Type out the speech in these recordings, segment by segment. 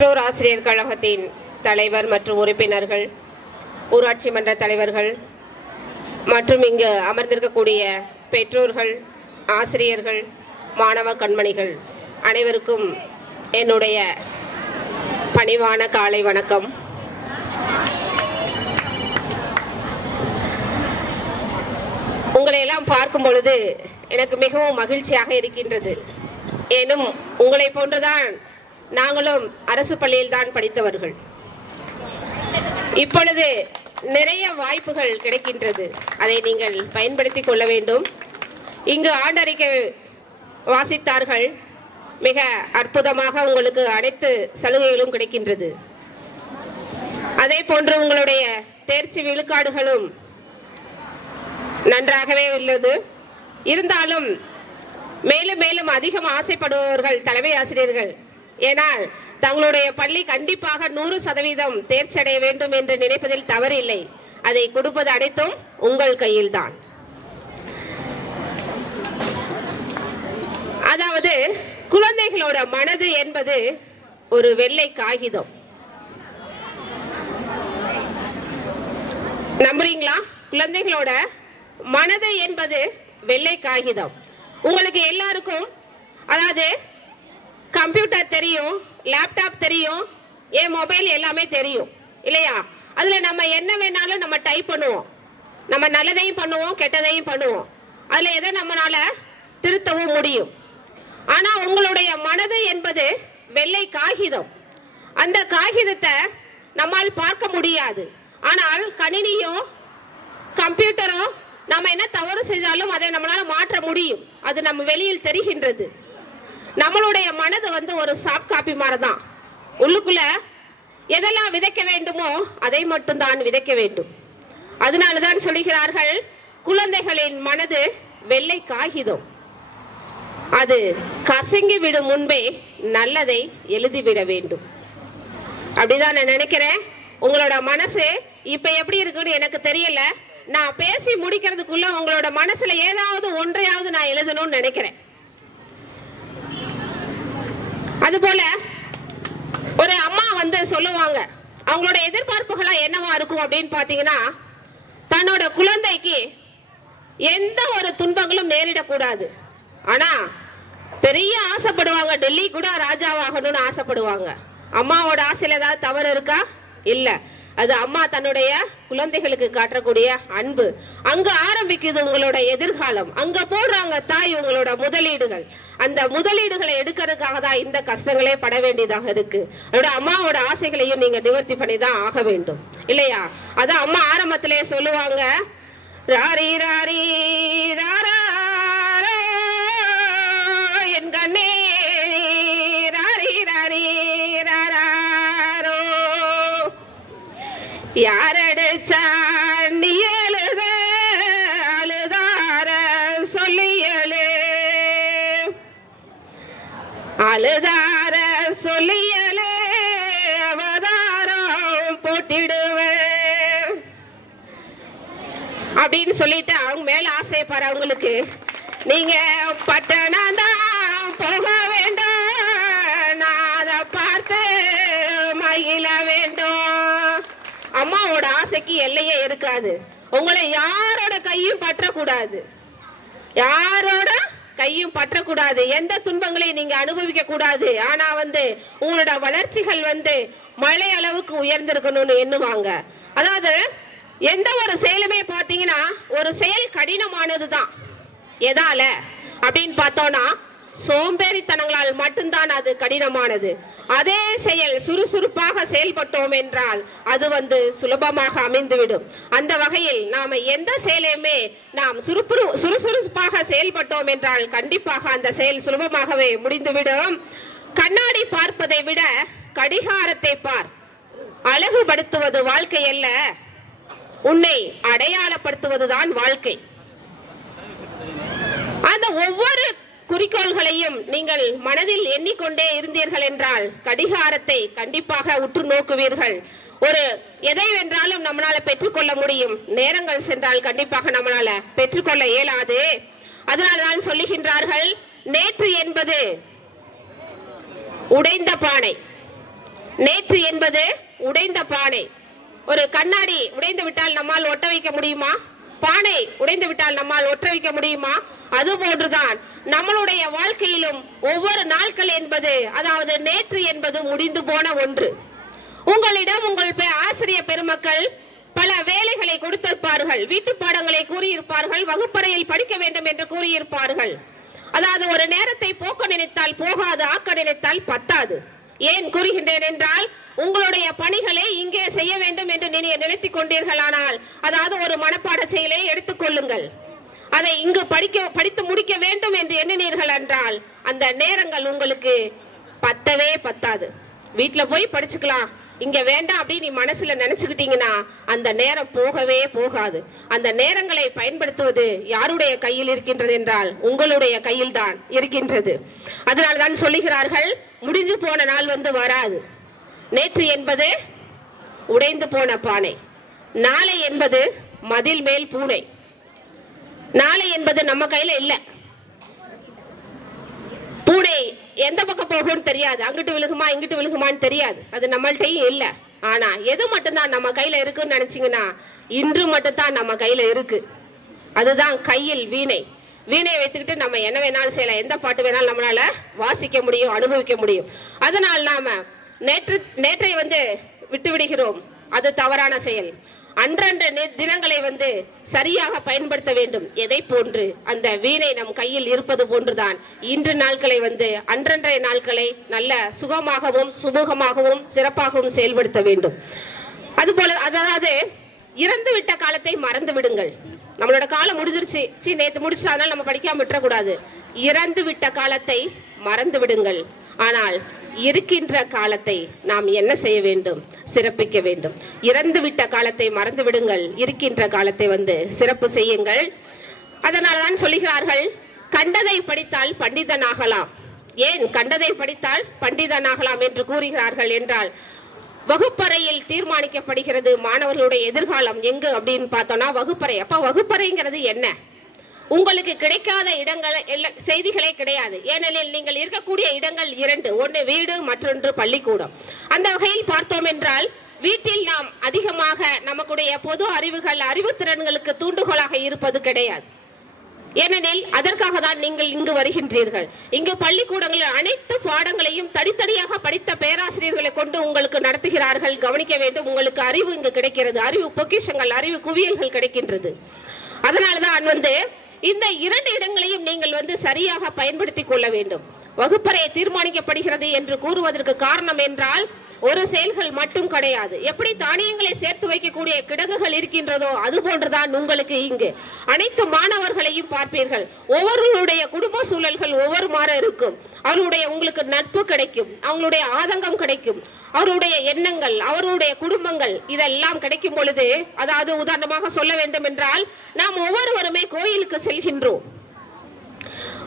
பெற்றோர் ஆசிரியர் கழகத்தின் தலைவர் மற்றும் உறுப்பினர்கள், ஊராட்சி மன்ற தலைவர்கள் மற்றும் இங்கு அமர்ந்திருக்கக்கூடிய பெற்றோர்கள், ஆசிரியர்கள், மாணவ கண்மணிகள் அனைவருக்கும் என்னுடைய பணிவான காலை வணக்கம். உங்களை எல்லாம் பார்க்கும் பொழுது எனக்கு மிகவும் மகிழ்ச்சியாக இருக்கின்றது. ஏனும் உங்களை போன்றுதான் நாங்களும் அரசு பள்ளியில் தான் படித்தவர்கள். இப்பொழுது நிறைய வாய்ப்புகள் கிடைக்கின்றது, அதை நீங்கள் பயன்படுத்தி கொள்ள வேண்டும். இங்கு ஆண்டறிக்கை வாசித்தார்கள், மிக அற்புதமாக உங்களுக்கு அனைத்து சலுகைகளும் கிடைக்கின்றது. அதே போன்று உங்களுடைய தேர்ச்சி விழுக்காடுகளும் நன்றாகவே உள்ளது. இருந்தாலும் மேலும் மேலும் அதிகம் ஆசைப்படுபவர்கள் தலைமை ஆசிரியர்கள். ஏனால் தங்களுடைய பள்ளி கண்டிப்பாக 100% தேர்ச்சி அடைய வேண்டும் என்று நினைப்பதில் தவறில்லை. அதை கொடுப்பது அனைத்தும் உங்கள் கையில்தான். அதாவது குழந்தைகளோட மனது என்பது ஒரு வெள்ளை காகிதம். நம்புறீங்களா? குழந்தைகளோட மனது என்பது வெள்ளை காகிதம். உங்களுக்கு எல்லாருக்கும் அதாவது கம்ப்யூட்டர் தெரியும், லேப்டாப் தெரியும், என் மொபைல் எல்லாமே தெரியும் இல்லையா? அதில் நம்ம என்ன வேணாலும் நம்ம டைப் பண்ணுவோம். நம்ம நல்லதையும் பண்ணுவோம், கெட்டதையும் பண்ணுவோம். அதில் எதை நம்மளால திருத்தவும் முடியும். ஆனால் உங்களுடைய மனது என்பது வெள்ளை காகிதம். அந்த காகிதத்தை நம்மால் பார்க்க முடியாது. ஆனால் கணினியோ கம்ப்யூட்டரோ நம்ம என்ன தவறு செஞ்சாலும் அதை நம்மளால மாற்ற முடியும். அது நம்ம வெளியில் தெரிகின்றது. நம்மளுடைய மனது ஒரு சாஃப்ட் காப்பி மாதிரி தான். உள்ளுக்குள்ள எதெல்லாம் விதைக்க வேண்டுமோ அதை மட்டும்தான் விதைக்க வேண்டும். அதனாலதான் சொல்லுகிறார்கள், குழந்தைகளின் மனது வெள்ளை காகிதம். அது கசங்கி விடும் முன்பே நல்லதை எழுதிவிட வேண்டும். அப்படிதான் நான் நினைக்கிறேன். உங்களோட மனசு இப்ப எப்படி இருக்குன்னு எனக்கு தெரியல. நான் பேசி முடிக்கிறதுக்குள்ள உங்களோட மனசுல ஏதாவது ஒன்றையாவது நான் எழுதணும்னு நினைக்கிறேன். அதுபோல ஒரு அம்மா சொல்லுவாங்க, அவங்களோட எதிர்பார்ப்புகளா என்னவா இருக்கும் அப்படின்னு பாத்தீங்கன்னா, தன்னோட குழந்தைக்கு எந்த ஒரு துன்பங்களும் நேரிடக்கூடாது. ஆனா பெரிய ஆசைப்படுவாங்க, டெல்லி கூட ராஜாவாகணும்னு ஆசைப்படுவாங்க. அம்மாவோட ஆசையில ஏதாவது தவறு இருக்கா? இல்ல. அது அம்மா தன்னுடைய குழந்தைகளுக்கு காட்டக்கூடிய அன்பு. அங்க ஆரம்பிக்குது உங்களோட எதிர்காலம். அங்க போடுறாங்க தாய் உங்களோட முதலீடுகள். அந்த முதலீடுகளை எடுக்கிறதுக்காக தான் இந்த கஷ்டங்களே பட வேண்டியதாக இருக்கு. அதோட அம்மாவோட ஆசைகளையும் நீங்க நிவர்த்தி பண்ணி தான் ஆக வேண்டும் இல்லையா? அதான் அம்மா ஆரம்பத்திலே சொல்லுவாங்க, ராரி ராரி ராரா என் கண்ணே ராரி ராரி ராரோ, யார் அடிச்சா நீ எழுத அழுதார சொல்லியலு, அழுதார சொல்லியலு அவதாரம் போட்டிடுவேன் அப்படின்னு சொல்லிட்டு அவங்க மேல ஆசைப்படுற அவங்களுக்கு நீங்க பட்டணம் தான் போக வேண்டும், நான் அதை பார்த்து மகிழ வேண்டும். அம்மாவோட ஆசைக்கு எல்லையே இருக்காது. உங்களை யாரோட கையும் பற்றக்கூடாது, யாரோட கையும் பற்றக்கூடாது. எந்த துன்பங்களையும் நீங்க அனுபவிக்க கூடாது. ஆனா உங்களோட வளர்ச்சிகள் மழை அளவுக்கு உயர்ந்திருக்கணும்னு எண்ணுவாங்க. அதாவது எந்த ஒரு செயலுமே பாத்தீங்கன்னா ஒரு செயல் கடினமானதுதான். எதால அப்படின்னு பார்த்தோம்னா சோம்பேறித்தனங்களால் மட்டும்தான் அது கடினமானது. அதே செயல் சுறுசுறுப்பாக செயல்பட்டோம் என்றால் அது சுலபமாக அமைந்துவிடும். அந்த வகையில் நாம எந்த செயலையுமே நாம் சுறுசுறுப்பாக செயல்பட்டோம் என்றால் கண்டிப்பாக அந்த செயல் சுலபமாகவே முடிந்துவிடும். கண்ணாடி பார்ப்பதை விட கடிகாரத்தை பார். அழகுபடுத்துவது வாழ்க்கை அல்ல, உன்னை அடையாளப்படுத்துவதுதான் வாழ்க்கை. அந்த ஒவ்வொரு குறிக்கோள்களையும் நீங்கள் மனதில் எண்ணிக்கொண்டே இருந்தீர்கள் என்றால் கடிகாரத்தை கண்டிப்பாக உற்று நோக்குவீர்கள். ஒரு எதை வென்றாலும் நம்மளால பெற்றுக்கொள்ள முடியும். நேரங்கள் சென்றால் கண்டிப்பாக நம்மளால பெற்றுக்கொள்ள இயலாது. அதனால்தான் சொல்லுகின்றார்கள், நேற்று என்பது உடைந்த பானை, நேற்று என்பது உடைந்த பானை. ஒரு கண்ணாடி உடைந்து விட்டால் நம்மால் ஒட்ட வைக்க முடியுமா? பானை உடைந்து விட்டால் நம்மால் ஒட்ட வைக்க முடியுமா? அதுபோன்றுதான் நம்மளுடைய வாழ்க்கையிலும் ஒவ்வொரு நாட்கள் என்பது, அதாவது நேற்று என்பது முடிந்து போன ஒன்று. உங்களிடம் உங்கள் ஆசிரியர் பெருமக்கள் பல வேலைகளை கொடுத்திருப்பார்கள், வீட்டு பாடங்களை கூறியிருப்பார்கள், வகுப்பறையில் படிக்க வேண்டும் என்று கூறியிருப்பார்கள். அதாவது ஒரு நேரத்தை போக்க நினைத்தால் போகாது, ஆக்க நினைத்தால் பத்தாது. ஏன் கூறுகின்றேன் என்றால், உங்களுடைய பணிகளை இங்கே செய்ய வேண்டும் என்று நினைத்துக் கொண்டீர்களானால், அதாவது ஒரு மனப்பாட செயலை எடுத்துக்கொள்ளுங்கள். அதை இங்கு படித்து முடிக்க வேண்டும் என்று எண்ணினீர்கள் என்றால் அந்த நேரங்கள் உங்களுக்கு பத்தவே பத்தாது. வீட்டுல போய் படிச்சுக்கலாம், இங்க வேண்டாம் அப்படின்னு நீ மனசுல நினைச்சுக்கிட்டீங்கன்னா அந்த நேரம் போகவே போகாது. அந்த நேரங்களை பயன்படுத்துவது யாருடைய கையில் இருக்கின்றது என்றால் உங்களுடைய கையில் தான் இருக்கின்றது. அதனால்தான் சொல்லுகிறார்கள், முடிஞ்சு போன நாள் வராது. நேற்று என்பது உடைந்து போன பானை, நாளை என்பது மதில் மேல் பூனை. நாளை என்பது நம்ம கையில இல்ல. பூனை எந்த பக்கம் போகும்னு தெரியாது, அங்கிட்டு விழுகுமா இங்கிட்டு விழுகுமான்னு தெரியாது, அது நம்மள்டையும் இல்ல. ஆனா எது மட்டும்தான் நம்ம கையில இருக்குன்னு நினைச்சீங்கன்னா இன்று மட்டும்தான் நம்ம கையில இருக்கு. அதுதான் கையில் வீணை. வீணையை வைத்துக்கிட்டு நம்ம என்ன வேணாலும் செய்யலாம், எந்த பாட்டு வேணாலும் நம்மளால வாசிக்க முடியும், அனுபவிக்க முடியும். அதனால் நாம நேற்றை விட்டு விடுகிறோம், அது தவறான செயல். அன்றன்ற தினங்களை சரியாக பயன்படுத்த வேண்டும். எதை போன்று அந்த வீணை நம் கையில் இருப்பது போன்றுதான் இன்று நாட்களை அன்றன்றைய நாட்களை நல்ல சுகமாகவும் சுமூகமாகவும் சிறப்பாகவும் செயல்படுத்த வேண்டும். அதுபோல அதாவது இறந்து விட்ட காலத்தை மறந்து விடுங்கள். நம்மளோட காலம் முடிஞ்சிருச்சு, நேற்று முடிச்சு, அதனால நம்ம படிக்காம விட்டுறக்கூடாது. இறந்து விட்ட காலத்தை மறந்து விடுங்கள். ஆனால் இருக்கின்ற காலத்தை நாம் என்ன செய்ய வேண்டும்? சிறப்பிக்க வேண்டும். இறந்து விட்ட காலத்தை மறந்து விடுங்கள், இருக்கின்ற காலத்தை சிறப்பு செய்யுங்கள். அதனால்தான் சொல்லுகிறார்கள், கண்டதை படித்தால் பண்டிதனாகலாம். ஏன் கண்டதை படித்தால் பண்டிதனாகலாம் என்று கூறுகிறார்கள் என்றால், வகுப்பறையில் தீர்மானிக்கப்படுகிறது மாணவர்களுடைய எதிர்காலம் எங்கு அப்படின்னு பார்த்தோம்னா வகுப்பறை. அப்ப வகுப்பறைங்கிறது என்ன? உங்களுக்கு கிடைக்காத இடங்கள் செய்திகளே கிடையாது. ஏனெனில் நீங்கள் இருக்கக்கூடிய இடங்கள் இரண்டு, ஒன்று வீடு, மற்றொன்று பள்ளிக்கூடம். அந்த வகையில் பார்த்தோம் என்றால், வீட்டில் நாம் அதிகமாக நமக்குடைய பொது அறிவுகள், அறிவுத்திறன்களுக்கு தூண்டுகோலாக இருப்பது கிடையாது. ஏனெனில் அதற்காக தான் நீங்கள் இங்கு வருகின்றீர்கள். இங்கு பள்ளிக்கூடங்களில் அனைத்து பாடங்களையும் தனித்தனியாக படித்த பேராசிரியர்களை கொண்டு உங்களுக்கு நடத்துகிறார்கள். கவனிக்க வேண்டும், உங்களுக்கு அறிவு இங்கு கிடைக்கிறது, அறிவு பொக்கிஷங்கள், அறிவு குவியல்கள் கிடைக்கின்றது. அதனால்தான் இந்த இரண்டு இடங்களையும் நீங்கள் சரியாக பயன்படுத்திக் கொள்ள வேண்டும். வகுப்பறையை தீர்மானிக்கப்படுகிறது என்று கூறுவதற்கு காரணம் என்றால், ஒரு செயல்கள் மட்டும் கிடையாது. எப்படி தானியங்களை சேர்த்து வைக்கக்கூடிய கிடங்குகள் இருக்கின்றதோ அது போன்றுதான் உங்களுக்கு இங்கு அனைத்து மாணவர்களையும் பார்ப்பீர்கள். ஒவ்வொருடைய குடும்ப சூழல்கள் ஒவ்வொரு மாற இருக்கும். அவருடைய உங்களுக்கு நட்பு கிடைக்கும், அவங்களுடைய ஆதங்கம் கிடைக்கும், அவருடைய எண்ணங்கள், அவருடைய குடும்பங்கள் இதெல்லாம் கிடைக்கும் பொழுது, அதாவது உதாரணமாக சொல்ல வேண்டும் என்றால், நாம் ஒவ்வொருவருமே கோயிலுக்கு செல்கின்றோம்.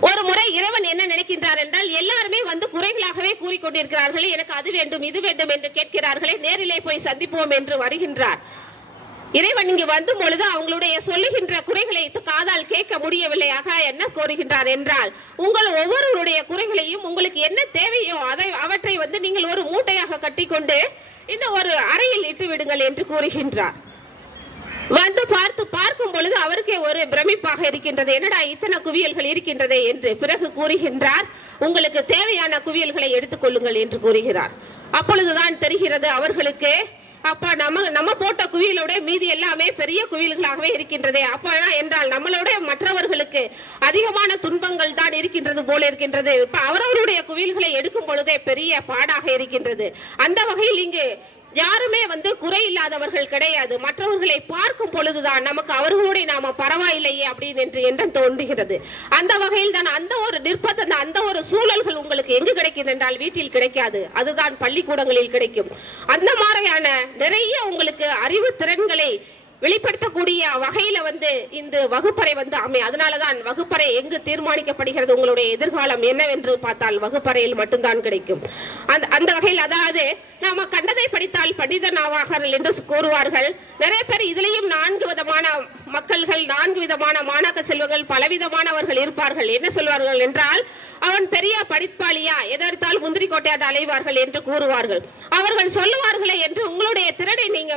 ஒரு முறை இறைவன் என்ன நினைக்கின்றார் என்றால், எல்லாருமே குறைகளாகவே கூறிக்கொண்டிருக்கிறார்களே, எனக்கு அது வேண்டும் இது வேண்டும் என்று கேட்கிறார்களே, நேரிலே போய் சந்திப்போம் என்று வருகின்றார். இறைவன் இங்கு வந்தும் பொழுது அவங்களுடைய சொல்லுகின்ற குறைகளை காதால் கேட்க முடியவில்லையாக என்ன கோருகின்றார் என்றால், உங்கள் ஒவ்வொருவருடைய குறைகளையும் உங்களுக்கு என்ன தேவையோ அவற்றை நீங்கள் ஒரு மூட்டையாக கட்டிக்கொண்டு இந்த ஒரு அறையில் இட்டு விடுங்கள் என்று கூறுகின்றார். பார்க்கும் பொழுது அவருக்கே ஒரு பிரமிப்பாக இருக்கின்றது, என்னடா இத்தனை குவியல்கள் இருக்கின்றதே என்று. பிறகு கூறுகின்றார், உங்களுக்கு தேவையான குவியல்களை எடுத்துக்கொள்ளுங்கள் என்று கூறுகிறார். அப்பொழுதுதான் தெரிகிறது அவர்களுக்கு, அப்ப நம்ம போட்ட குவியலோட மீதி எல்லாமே பெரிய குவியல்களாகவே இருக்கின்றதே. அப்ப என்றால் நம்மளோட மற்றவர்களுக்கு அதிகமான துன்பங்கள் தான் இருக்கின்றது போல இருக்கின்றது. இப்ப அவரவருடைய குவியல்களை எடுக்கும் பொழுதே பெரிய பாடாக இருக்கின்றது. அந்த வகையில் இங்கு யாருமே குறை இல்லாதவர்கள் கிடையாது. மற்றவர்களை பார்க்கும் பொழுதுதான் நமக்கு அவர்களுடைய நாம பரவாயில்லையே அப்படின்னு எண்ணம் தோன்றுகிறது. அந்த வகையில் தான் அந்த ஒரு நிர்பந்தம், அந்த ஒரு சூழல்கள் உங்களுக்கு எங்கு கிடைக்கிறது என்றால் வீட்டில் கிடைக்காது, அதுதான் பள்ளிக்கூடங்களில் கிடைக்கும். அந்த மாதிரியான நிறைய உங்களுக்கு அறிவு திறன்களை வெளிப்படுத்தக்கூடிய வகையில இந்த வகுப்பறை அமையும். அதனாலதான் வகுப்பறை எங்கு தீர்மானிக்கப்படுகிறது, உங்களுடைய எதிர்காலம் என்னவென்று பார்த்தால் வகுப்பறையில் மட்டும்தான் கிடைக்கும். அந்த வகையில் அதாவது நாம கண்டதை படித்தால் பண்டிதன் ஆவார்கள் என்று கூறுவார்கள். நிறைய பேர் இதுலயும் 4 விதமான மக்கள்கள், 4 விதமான மாணாக்க செல்வங்கள், பலவிதமானவர்கள் இருப்பார்கள். என்ன சொல்வார்கள் என்றால், அவன் பெரிய படிப்பாளியா, எதற்கால் முந்திரி கோட்டையாட்ட அலைவார்கள் என்று கூறுவார்கள். அவர்கள் சொல்லுவார்களே என்று உங்களுடைய திறனை நீங்க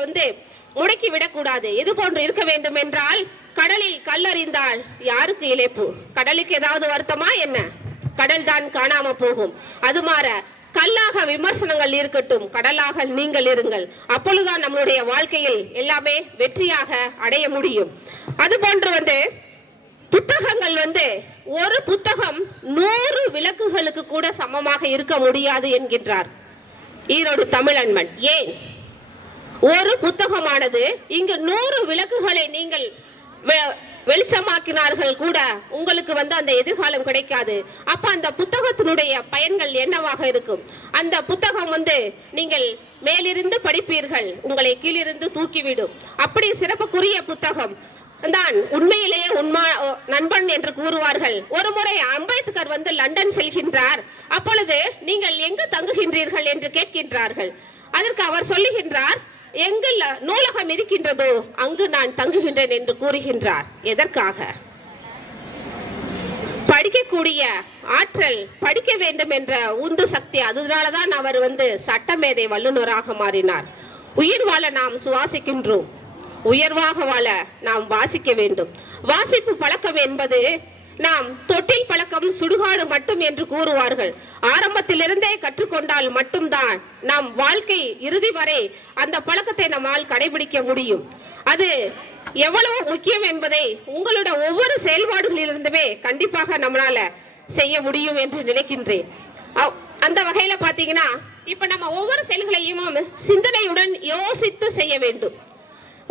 முடக்கி விடக்கூடாது. இது போன்று இருக்க வேண்டும் என்றால், கடலில் கல்லறிந்தால் யாருக்கு இழைப்பு? கடலுக்கு ஏதாவது வருத்தமா என்ன? கடல் தான் காணாம போகும். அது மாற கல்லாக விமர்சனங்கள் இருக்கட்டும், கடலாக நீங்கள் இருங்கள். அப்பொழுதுதான் நம்மளுடைய வாழ்க்கையில் எல்லாமே வெற்றியாக அடைய முடியும். அது போன்று புத்தகங்கள் ஒரு புத்தகம் 100 விளக்குகளுக்கு கூட சமமாக இருக்க முடியாது என்கின்றார் ஈரோடு தமிழன்மன். ஏன்? ஒரு புத்தகமானது இங்கு 100 விளக்குகளை நீங்கள் வெளிச்சமாக்கினார்கள் கூட உங்களுக்கு அந்த எதிர்காலம் கிடைக்காது. அப்ப அந்த புத்தகத்தினுடைய பயன்கள் என்னவாக இருக்கும்? அந்த புத்தகம் நீங்கள் மேலிருந்து படிப்பீர்கள், உங்களை கீழிருந்து தூக்கிவிடும். அப்படி சிறப்புக்குரிய புத்தகம் தான் உண்மையிலேயே நண்பன் என்று கூறுவார்கள். ஒரு முறை அம்பேத்கர் லண்டன் செல்கின்றார். அப்பொழுது நீங்கள் எங்கு தங்குகின்றீர்கள் என்று கேட்கின்றார்கள். அதற்கு அவர் சொல்லுகின்றார், எங்கு நூலகம் இருக்கின்றதோ அங்கு நான் தங்குகின்றேன் என்று கூறுகின்றார். எதற்காக? படிக்கக்கூடிய ஆற்றல், படிக்க வேண்டும் என்ற உந்து சக்தி. அதனாலதான் அவர் சட்டமேதை வல்லுநராக மாறினார். உயிர் வாழ நாம் சுவாசிக்கின்றோம், உயர்வாக வாழ நாம் வாசிக்க வேண்டும். வாசிப்பு பழக்கம் என்பது நாம் தொட்டில் பழக்கம் சுடுகாடு மட்டும் என்று கூறுவார்கள். ஆரம்பத்திலிருந்தே கற்றுக்கொண்டால் மட்டும்தான் நாம் வாழ்க்கை இறுதி வரை அந்த பழக்கத்தை நம்மால் கடைபிடிக்க முடியும். அது எவ்வளவு முக்கியம் என்பதை உங்களுடைய ஒவ்வொரு செயல்பாடுகளிலிருந்துமே கண்டிப்பாக நம்மளால செய்ய முடியும் என்று நினைக்கின்றேன். அந்த வகையில பாத்தீங்கன்னா, இப்ப நம்ம ஒவ்வொரு செயல்களையும் சிந்தனையுடன் யோசித்து செய்ய வேண்டும்.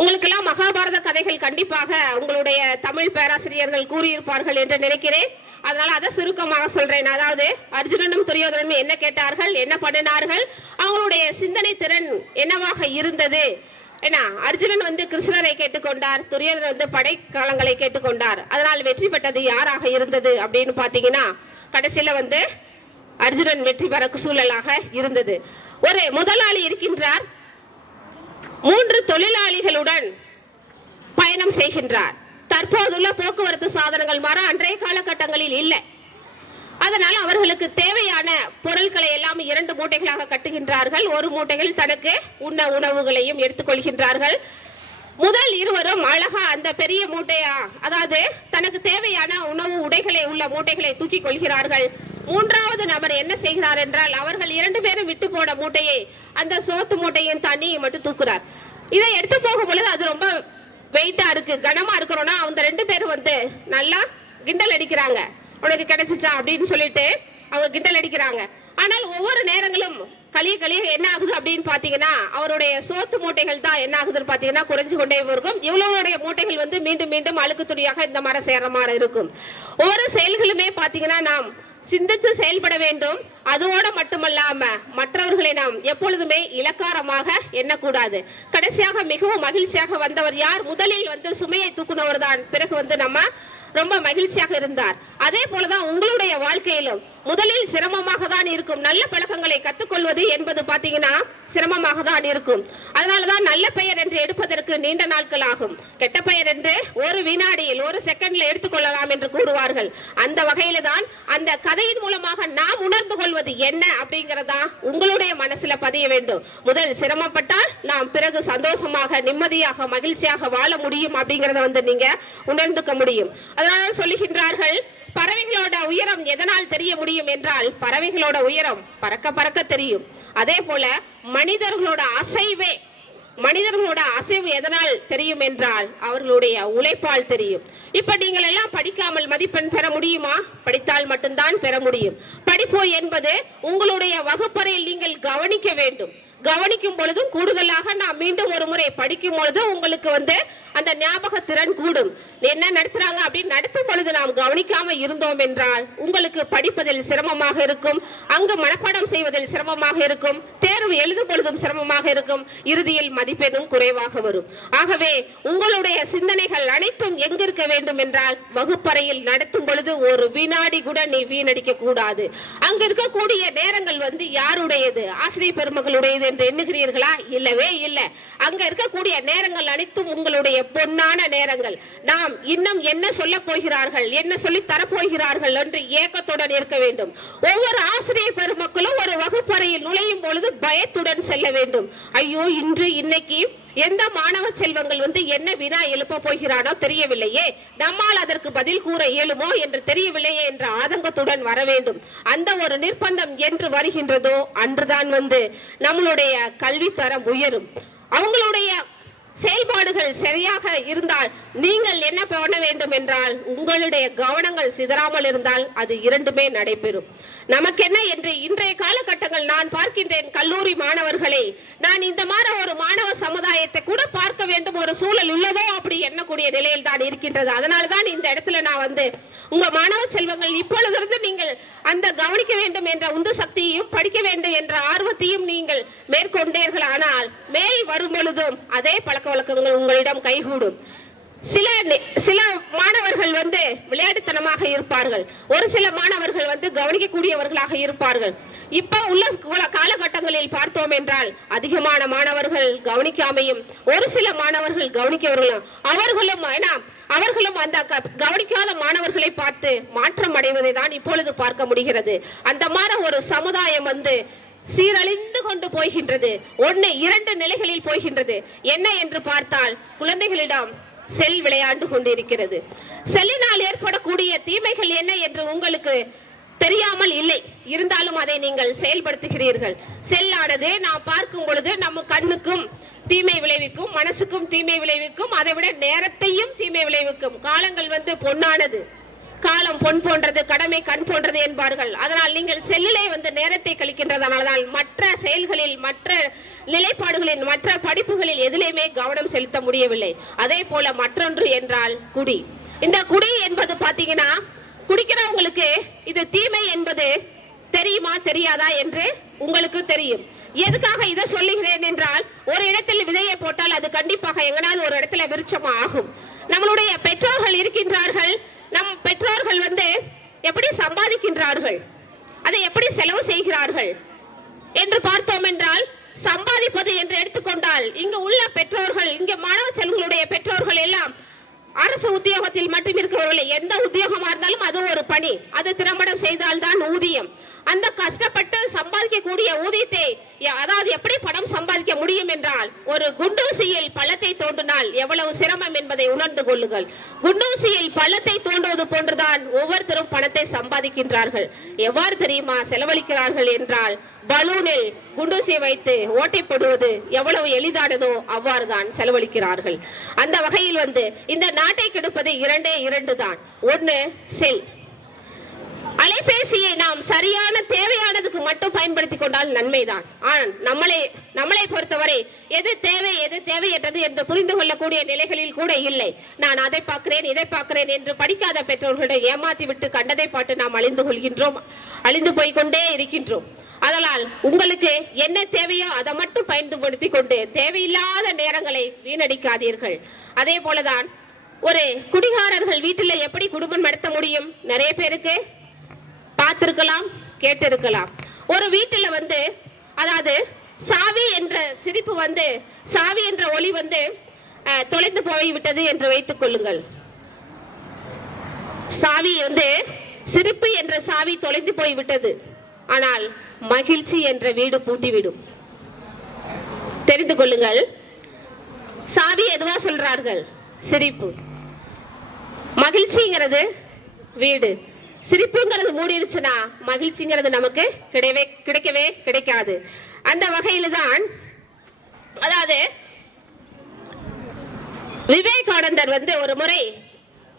உங்களுக்கெல்லாம் மகாபாரத கதைகள் கண்டிப்பாக உங்களுடைய தமிழ் பேராசிரியர்கள் கூறியிருப்பார்கள் என்று நினைக்கிறேன். அதனால அதை சுருக்கமாக சொல்றேன். அதாவது அர்ஜுனனும் துரியோதனனும் என்ன கேட்டார்கள், என்ன பண்ணினார்கள், அவங்களுடைய சிந்தனை திறன் என்னவாக இருந்தது. ஏன்னா அர்ஜுனன் கிருஷ்ணரை கேட்டுக்கொண்டார், துரியோதனன் படைக்காலங்களை கேட்டுக்கொண்டார். அதனால் வெற்றி பெற்றது யாராக இருந்தது அப்படின்னு பாத்தீங்கன்னா, கடைசியில அர்ஜுனன் வெற்றி பெற சூழலாக இருந்தது. ஒரு முதலாளி இருக்கின்றார், 3 தொழிலாளிகளுடன் பயணம் செய்கின்றார். தற்போதுள்ள போக்குவரத்து சாதனங்கள் அன்றைய காலகட்டங்களில் இல்லை. அதனால் அவர்களுக்கு தேவையான பொருட்களை எல்லாம் 2 மூட்டைகளாக கட்டுகின்றார்கள். ஒரு மூட்டைகள் தனக்கு உண்ண உணவுகளையும் எடுத்துக்கொள்கின்றார்கள். முதல் இருவரும் அழகா அந்த பெரிய மூட்டையா, அதாவது தனக்கு தேவையான உணவு உடைகளை உள்ள மூட்டைகளை தூக்கி கொள்கிறார்கள். 3வது நபர் என்ன செய்கிறார் என்றால், அவர்கள் 2 பேரும் விட்டு போன மூட்டையை, அந்த சோத்து மூட்டையும் தண்ணியும் மட்டும் தூக்குறார். இதை எடுத்து போகும் பொழுது அது ரொம்ப வெயிட்டா இருக்கு, கனமா இருக்கிறோம்னா அந்த 2 பேரும் நல்லா கிண்டல் அடிக்கிறாங்க. உனக்கு கிடைச்சிச்சா அப்படின்னு சொல்லிட்டு அவங்க கிண்டல் அடிக்கிறாங்க. ஆனால் ஒவ்வொரு நேரங்களும் கலிய என்ன ஆகுது அப்படின்னு பாத்தீங்கன்னா, அவருடைய சோத்து மூட்டைகள் தான் என்ன ஆகுதுன்னு பாத்தீங்கன்னா குறைஞ்சு கொண்டே இருக்கும். இவங்களுடைய மூட்டைகள் மீண்டும் மீண்டும் அழுக்கு துணியாக இந்த மாதிரி சேர்ற மாதிரி இருக்கும். ஒவ்வொரு செயல்களுமே பாத்தீங்கன்னா நாம் சிந்தித்து செயல்பட வேண்டும். அதோட மட்டுமல்லாம மற்றவர்களை நாம் எப்பொழுதுமே இலக்காரமாக எண்ணக்கூடாது. கடைசியாக மிகவும் மகிழ்ச்சியாக வந்தவர் யார்? முதலில் சுமையை தூக்குனவர் தான். பிறகு நம்ம ரொம்ப மகிழ்ச்சியாக இருந்தார். அதே போலதான் உங்களுடைய வாழ்க்கையிலும் முதலில் சிரமமாக தான் இருக்கும். நல்ல பழக்கங்களை கற்றுக்கொள்வது என்பது பாத்தீங்கன்னா சிரமமாக தான் இருக்கும். அதனாலதான் நல்ல பெயர் என்று எடுப்பதற்கு நீண்ட நாட்கள் ஆகும். கெட்ட பெயர் என்று ஒரு வினாடியில், ஒரு செகண்ட்ல எடுத்துக்கொள்ளலாம் என்று கூறுவார்கள். அந்த வகையில தான் அந்த கதையின் மூலமாக நாம் உணர்ந்து கொள்வது என்ன அப்படிங்கறதா உங்களுடைய மனசுல பதிய வேண்டும். முதல் சிரமப்பட்டால் நாம் பிறகு சந்தோஷமாக, நிம்மதியாக, மகிழ்ச்சியாக வாழ முடியும் அப்படிங்கறத நீங்க உணர்ந்துக்க முடியும். அதனால சொல்லுகின்றார்கள், பறவைகளோட உயரம் எதனால் தெரிய முடியும் என்றால், பறவைகளோட உயரம் பறக்க பறக்க தெரியும். அதே போல மனிதர்களோட அசைவு எதனால் தெரியும் என்றால், அவர்களுடைய உழைப்பால் தெரியும். இப்ப நீங்கள் எல்லாம் படிக்காமல் மதிப்பெண் பெற முடியுமா? படித்தால் மட்டும்தான் பெற முடியும். படிப்பு என்பது உங்களுடைய வகுப்பறையில் நீங்கள் கவனிக்க வேண்டும். கவனிக்கும் பொழுதும் கூடுதலாக நாம் மீண்டும் ஒரு முறை படிக்கும் பொழுது உங்களுக்கு வந்து அந்த ஞாபக திறன் கூடும். என்ன நடத்துறாங்க அப்படின்னு நடத்தும் பொழுது நாம் கவனிக்காம இருந்தோம் என்றால் உங்களுக்கு படிப்பதில் சிரமமாக இருக்கும், அங்கு மனப்பாடம் செய்வதில் சிரமமாக இருக்கும், தேர்வு எழுதும் பொழுதும் சிரமமாக இருக்கும், இறுதியில் மதிப்பெண்ணும் குறைவாக வரும். ஆகவே உங்களுடைய சிந்தனைகள் அனைத்தும் எங்கிருக்க வேண்டும் என்றால் வகுப்பறையில் நடத்தும் பொழுது ஒரு வினாடி கூட நீ வீணடிக்க கூடாது. அங்கு இருக்கக்கூடிய நேரங்கள் வந்து யாருடையது? ஆசிரியர் பெருமக்களுடையது என்று எண்ணுகிறீர்களா? இல்லவே இல்லை. அங்க இருக்கக்கூடிய நேரங்கள் அனைத்தும் உங்களுடைய பொன்னான நேரங்கள். நாம் இன்னும் என்ன சொல்ல போகிறார்கள், என்ன சொல்லி தரப்போகிறார்கள் என்று ஏக்கத்துடன் இருக்க வேண்டும். ஒவ்வொரு ஆசிரியர் பெருமக்களும் ஒரு வகுப்பறையில் நுழையும் பொழுது பயத்துடன் செல்ல வேண்டும். ஐயோ, இன்னைக்கு எந்த மாணவ செல்வங்கள் வந்து என்ன வினா எழுப்ப போகிறானோ தெரியவில்லையே, நம்மால் அதற்கு பதில் கூற இயலுமோ என்று தெரியவில்லையே என்ற ஆதங்கத்துடன் வர வேண்டும். அந்த ஒரு நிர்பந்தம் என்று வருகின்றதோ அன்றுதான் வந்து நம்மளுடைய கல்வி தரம் உயரும். அவங்களுடைய செயல்பாடுகள் சரியாக இருந்தால் நீங்கள் என்ன பண்ண வேண்டும் என்றால் உங்களுடைய கவனங்கள் சிதறாமல் இருந்தால் அது இரண்டுமே நடைபெறும். நமக்கு என்ன என்று இன்றைய காலகட்டங்கள் நான் பார்க்கின்றேன் கல்லூரி மாணவர்களை, நான் இந்த மாதிரி ஒரு மாணவ சமுதாயத்தை கூட பார்க்க வேண்டும் ஒரு சூழல் உள்ளதோ அப்படி எண்ணக்கூடிய நிலையில் தான் இருக்கின்றது. அதனால தான் இந்த இடத்துல நான் வந்து உங்க மாணவ செல்வங்கள் இப்பொழுதிருந்து நீங்கள் அந்த கவனிக்க வேண்டும் என்ற உந்து சக்தியையும் படிக்க வேண்டும் என்ற ஆர்வத்தையும் நீங்கள் மேற்கொண்டீர்கள். ஆனால் மேல் வரும் பொழுதும் அதே பழக்க வழக்கங்கள் உங்களிடம் கைகூடும். சில மாணவர்கள் வந்து விளையாட்டுத்தனமாக இருப்பார்கள், ஒரு சில மாணவர்கள் வந்து கவனிக்கக்கூடியவர்களாக இருப்பார்கள். இப்ப உள்ள காலகட்டங்களில் பார்த்தோம் என்றால் அதிகமான மாணவர்கள் கவனிக்காமையும் ஒரு சில மாணவர்கள் கவனிக்கவர்களும் அவர்களும் அந்த கவனிக்காத மாணவர்களை பார்த்து மாற்றம் அடைவதை தான் இப்பொழுது பார்க்க முடிகிறது. அந்த மாதிரி ஒரு சமுதாயம் வந்து சீரழிந்து கொண்டு போகின்றது. ஒன்று இரண்டு நிலைகளில் போகின்றது. என்ன என்று பார்த்தால் குழந்தைகளிடம் செல் விளையாண்டு கொண்டிருக்கிறது. செல்லினால் ஏற்படக்கூடிய தீமைகள் என்ன என்று உங்களுக்கு தெரியாமல் இல்லை, இருந்தாலும் அதை நீங்கள் செயல்படுத்துகிறீர்கள். செல்லானது நாம் பார்க்கும் பொழுது நம்ம கண்ணுக்கும் தீமை விளைவிக்கும், மனசுக்கும் தீமை விளைவிக்கும், அதை விட நேரத்தையும் தீமை விளைவிக்கும். காலங்கள் வந்து பொன்னானது, காலம் பொன் போன்றது, கடமை கண் போன்றது என்பார்கள். அதனால் நீங்கள் செல்லிலே வந்து நேரத்தை கழிக்கின்றதனால்தான் மற்ற செயல்களில், மற்ற நிலைப்பாடுகளில், மற்ற படிப்புகளில் எதிலேயுமே கவனம் செலுத்த முடியவில்லை. அதே போல மற்றொன்று என்றால் குடி. இந்த குடி என்பது பாத்தீங்கன்னா குடிக்கிறவங்களுக்கு இது தீமை என்பது தெரியுமா தெரியாதா என்று உங்களுக்கு தெரியும். எதுக்காக இதை சொல்லுகிறேன் என்றால் ஒரு இடத்தில் விதையை போட்டால் அது கண்டிப்பாக எங்கனாவது ஒரு இடத்துல விருட்சமா ஆகும். நம்மளுடைய பெற்றோர்கள் இருக்கின்றார்கள், நம் பெற்றோர்கள் வந்து எப்படி சம்பாதிக்கின்றார்கள், அதை எப்படி செலவு செய்கிறார்கள் என்று பார்த்தோம் என்றால் சம்பாதிப்பது என்று எடுத்துக்கொண்டால் இங்கு உள்ள பெற்றோர்கள், இங்க மாணவ செல்வங்களுடைய பெற்றோர்கள் எல்லாம் அரசு உத்தியோகத்தில் மட்டும் இருக்கிறவர்கள். எந்த உத்தியோகமா இருந்தாலும் அது ஒரு பணி, அது திறம்படம் செய்தால்தான் ஊதியம். அந்த கஷ்டப்பட்டு சம்பாதிக்கக்கூடிய ஊதியத்தை அதாவது எப்படி பணம் சம்பாதிக்க முடியும் என்றால் ஒரு குண்டூசியில் பள்ளத்தை தோண்டினால் எவ்வளவு சிரமம் என்பதை உணர்ந்து கொள்ளுங்கள். குண்டூசியில் பள்ளத்தை தோண்டுவது போன்றுதான் ஒவ்வொருத்தரும் பணத்தை சம்பாதிக்கின்றார்கள். எவ்வாறு தெரியுமா செலவழிக்கிறார்கள் என்றால் பலூனில் குண்டூசியை வைத்து ஓட்டை போடுவது எவ்வளவு எளிதானதோ அவ்வாறு தான் செலவழிக்கிறார்கள். அந்த வகையில் வந்து இந்த நாட்டை கெடுப்பது இரண்டு தான். ஒன்று செல். அலைபேசியை நாம் சரியான தேவையானதுக்கு மட்டும் பயன்படுத்திக் கொண்டால் நன்மைதான். ஆனால் நம்மளை பொறுத்தவரை எது தேவை எது தேவையற்றது என்று புரிந்து கொள்ளக்கூடிய நிலைகளில் கூட இல்லை. நான் அதை பார்க்கிறேன் இதை பார்க்கிறேன் என்று படிக்காத பெற்றோர்களை ஏமாத்தி விட்டு கண்டதை பாட்டு நாம் அழிந்து போய்கொண்டே இருக்கின்றோம். அதனால் உங்களுக்கு என்ன தேவையோ அதை மட்டும் பயன்படுத்தி கொண்டு தேவையில்லாத நேரங்களை வீணடிக்காதீர்கள். அதே போலதான் ஒரு குடிகாரர்கள் வீட்டில் எப்படி குடும்பம் நடத்த முடியும்? நிறைய பேருக்கு பார்த்திருக்கலாம், கேட்டிருக்கலாம். ஒரு வீட்டில் வந்து அதாவது சாவி என்ற சிரிப்பு வந்து, சாவி என்ற ஒளி வந்து தொலைந்து போய்விட்டது என்று வைத்துக் கொள்ளுங்கள். சாவி வந்து சிரிப்பு என்ற சாவி தொலைந்து போய்விட்டது, ஆனால் மகிழ்ச்சி என்ற வீடு பூட்டிவிடும். தெரிந்து கொள்ளுங்கள். சாவி எதுவா சொல்றார்கள்? சிரிப்பு. மகிழ்ச்சிங்கிறது வீடு, சிரிப்புங்கிறது மூடிடுச்சுன்னா மகிழ்ச்சிங்கிறது நமக்கு கிடைக்கவே கிடைக்காது. அந்த வகையில தான் அதாவது விவேகானந்தர் வந்து ஒரு முறை